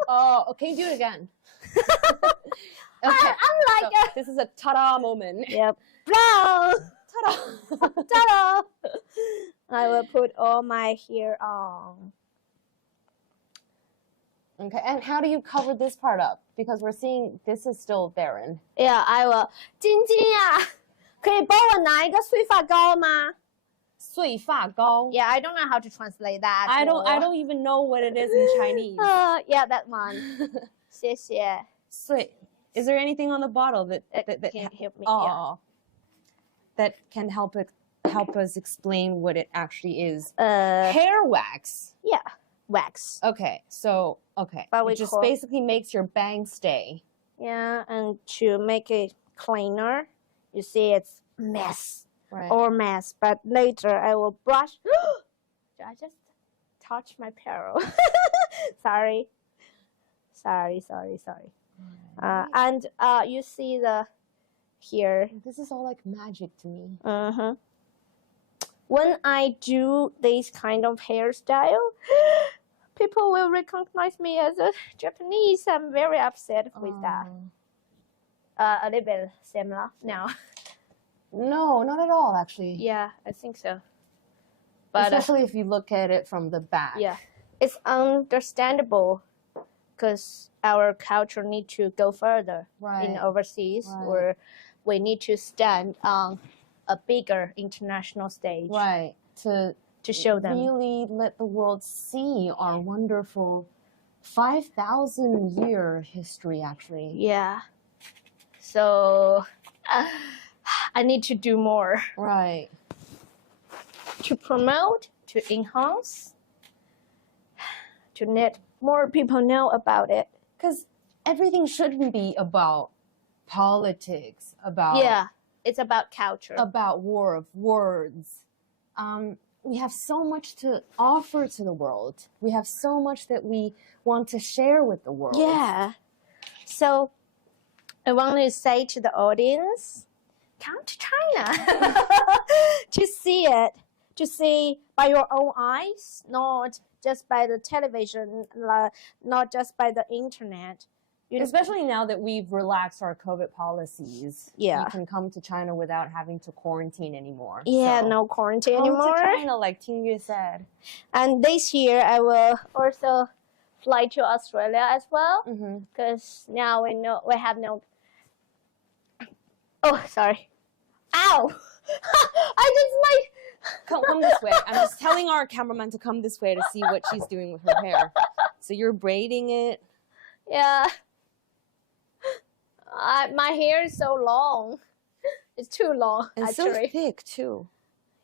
Oh, okay, do it again. Okay. I'm like this is a ta-da moment. Yep. Ta-da! Ta-da! I will put all my hair on. Okay, and how do you cover this part up? Because we're seeing this is still barren. Yeah, I will. 晶晶啊，可以帮我拿一个碎发膏吗？碎发膏. Yeah, I don't know how to translate that. I don't even know what it is in Chinese. Yeah, that one. 谢谢. 碎. Is there anything on the bottle that can help me? Oh, that can help us explain what it actually is? Yeah. Hair wax. Yeah, wax. Okay, so But it just basically makes your bangs stay. Yeah, and to make it cleaner, you see it's mess. Right. Or mess, but later I will brush. Did I just touch my pearl? Sorry. And you see the here. This is all like magic to me. When I do this kind of hairstyle, people will recognize me as a Japanese. I'm very upset with that. A little bit similar now. No, not at all, actually. Yeah, I think so. But especially if you look at it from the back. Yeah, it's understandable because our culture need to go further in overseas, or we need to stand on a bigger international stage. Right. To show them. Really let the world see our wonderful 5,000-year history, actually. Yeah. So I need to do more. Right. To promote, to enhance, to let more people know about it. Because everything shouldn't be about politics, about... Yeah, it's about culture. About war of words. We have so much to offer to the world. We have so much that we want to share with the world. Yeah. So I want to say to the audience, come to China to see it, to see by your own eyes, not just by the television, not just by the internet. Especially now that we've relaxed our COVID policies. Yeah. You can come to China without having to quarantine anymore. Yeah, so no quarantine come anymore. Come to China, like Tingyue said. And this year, I will also fly to Australia as well. Because now we have no... Oh, sorry. Ow! Come this way. I'm just telling our cameraman to come this way to see what she's doing with her hair. So you're braiding it. Yeah. My hair is so long. It's too long, and actually. so thick, too.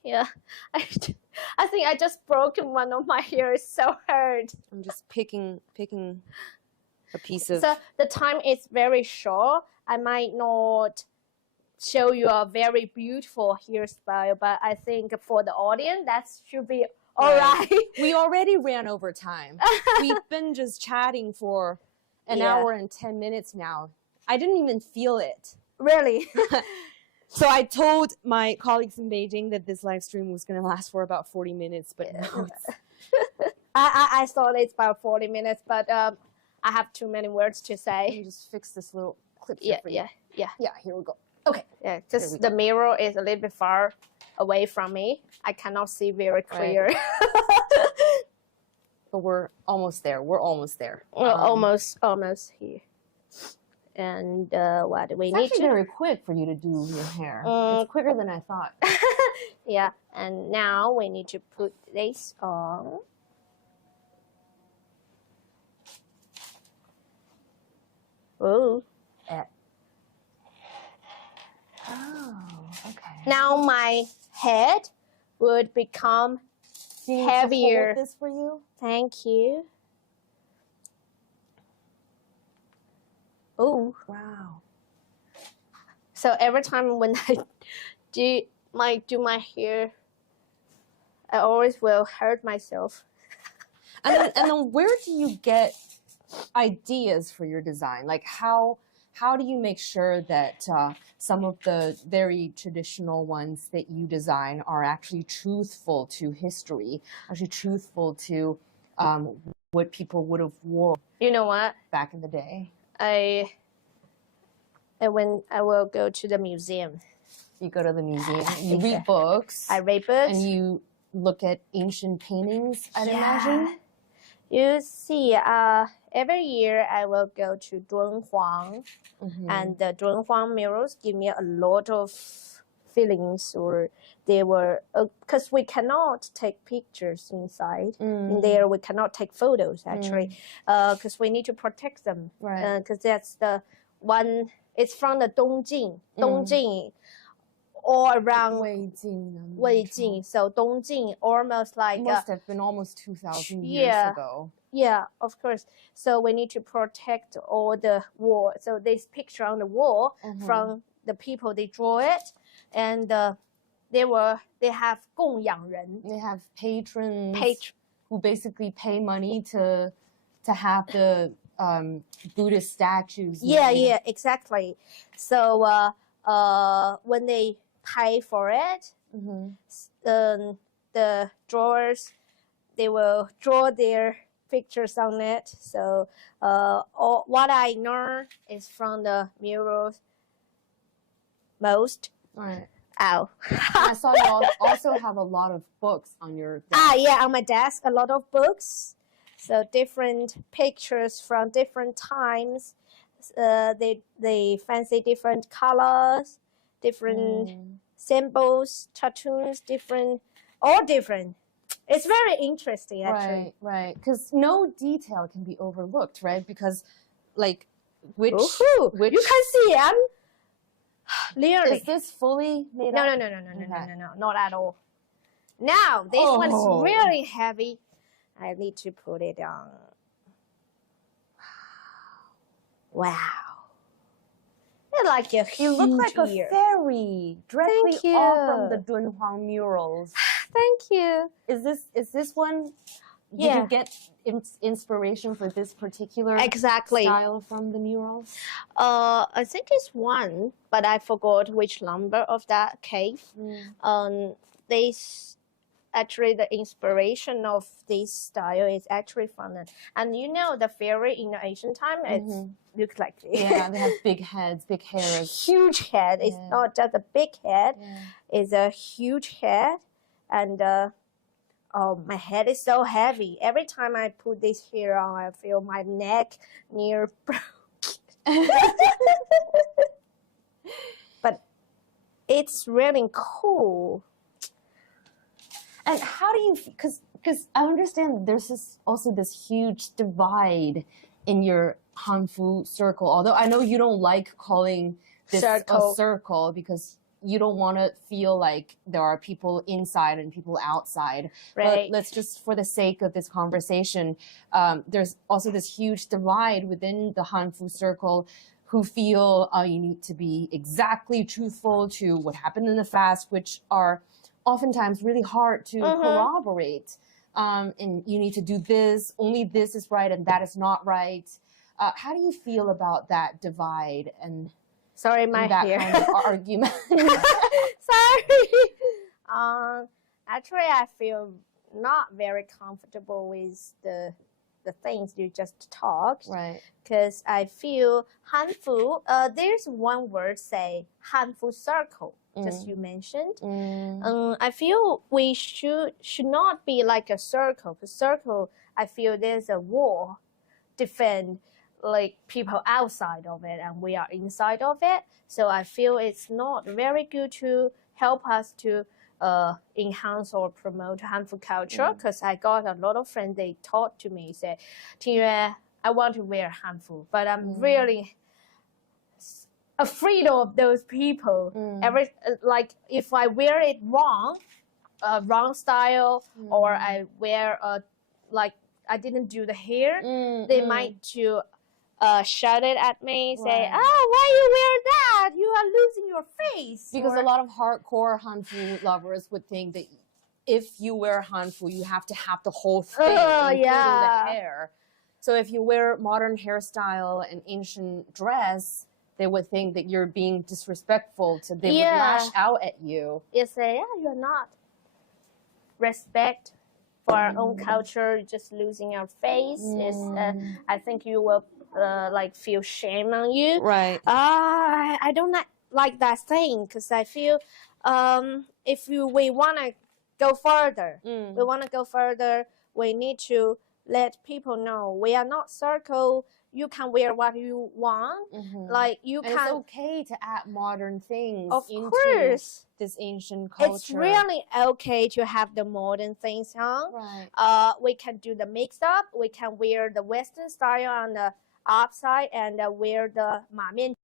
Yeah. I think I just broke one of my hair. It's so hurt. I'm just picking a piece of... So the time is very short. I might not show you a very beautiful hairstyle, but I think for the audience, that should be all right. We already ran over time. We've been just chatting for an hour and 10 minutes now. I didn't even feel it. Really? So I told my colleagues in Beijing that this live stream was going to last for about 40 minutes, but no, I thought it's about 40 minutes, but I have too many words to say. Let me just fix this little clip here for you. Yeah, here we go. Okay. Yeah, just the mirror is a little bit far away from me. I cannot see very clear. But we're almost there. We're almost there. Almost here. And what do we need to... It's actually very quick for you to do your hair. It's quicker than I thought. Yeah, and now we need to put this on. Oh. Oh, okay. Now my head would become heavier. Hold this for you? Thank you. Oh, wow. So every time when I do my hair, I always will hurt myself. And then where do you get ideas for your design? Like how do you make sure that some of the very traditional ones that you design are actually truthful to history, actually truthful to what people would have worn? You know what? Back in the day. When I will go to the museum. You go to the museum, you read books. I read books. And you look at ancient paintings, I'd imagine. You see, every year I will go to Dunhuang, and the Dunhuang murals give me a lot of feelings, or they were because we cannot take pictures inside in there, we cannot take photos actually, because we need to protect them, because that's the one, it's from the Dongjing all around Weijing, so Dongjing almost like must have been almost 2,000 years ago. Yeah, of course. So we need to protect all the wall. So this picture on the wall from the people, they draw it, and they have 供养人. They have patrons who basically pay money to have the Buddhist statues. Yeah, exactly. So when they pay for it, the drawers, they will draw their pictures on it. So what I learned is from the murals most. Right. Ow. I saw you also have a lot of books on your desk. Yeah, on my desk, a lot of books. So different pictures from different times. They fancy different colors, different symbols, cartoons, all different. It's very interesting, actually. Right. Because no detail can be overlooked, right? Because, like, which you can see I'm literally. Is this fully made No, up? no, not at all. Now this one's really heavy. I need to put it on. Wow. It's like a huge You look like ear. a fairy directly Thank you. off from the Dunhuang murals. Thank you. Is this one? Did you get inspiration for this particular style from the murals? I think it's one, but I forgot which number of that cave. Actually, the inspiration of this style is actually from it. And you know, the fairy in the ancient time, it looks like this. Yeah, they have big heads, big hairs. Huge head. It's not just a big head. It's a huge head. And my head is so heavy. Every time I put this hair on, I feel my neck near broken. But it's really cool. And how do you, because I understand there's also this huge divide in your Hanfu circle, although I know you don't like calling this a circle because you don't want to feel like there are people inside and people outside. Right. But let's just, for the sake of this conversation, there's also this huge divide within the Hanfu circle who feel you need to be exactly truthful to what happened in the past, which are oftentimes really hard to corroborate. And you need to do this, only this is right and that is not right. How do you feel about that divide and sorry, my that hair. kind of argument? Sorry. Actually, I feel not very comfortable with the things you just talked. Right. Because I feel Hanfu, there's one word say Hanfu circle, just you mentioned. I feel we should not be like a circle. Because circle, I feel there's a wall defend like people outside of it and we are inside of it. So I feel it's not very good to help us to enhance or promote Hanfu culture, because I got a lot of friends, they talk to me, say, Tingyue, I want to wear Hanfu, but I'm really afraid of those people. Like if I wear it wrong style, or I wear like I didn't do the hair, they might to shout it at me, say, "Oh, why you wear that? You are losing your face." Because a lot of hardcore Hanfu lovers would think that if you wear Hanfu, you have to have the whole thing, including the hair. So if you wear modern hairstyle and ancient dress, they would think that you're being disrespectful. So they would lash out at you. You say, you're not respect for our own culture. You're just losing your face. I think you will like feel shame on you. Right. I don't like that thing, because I feel if we want to go further, we need to let people know we are not circle. You can wear what you want. Like you and can. It's okay to add modern things Of into course. this ancient culture. It's really okay to have the modern things on. Right. We can do the mix up. We can wear the Western style on the upside and wear the 马面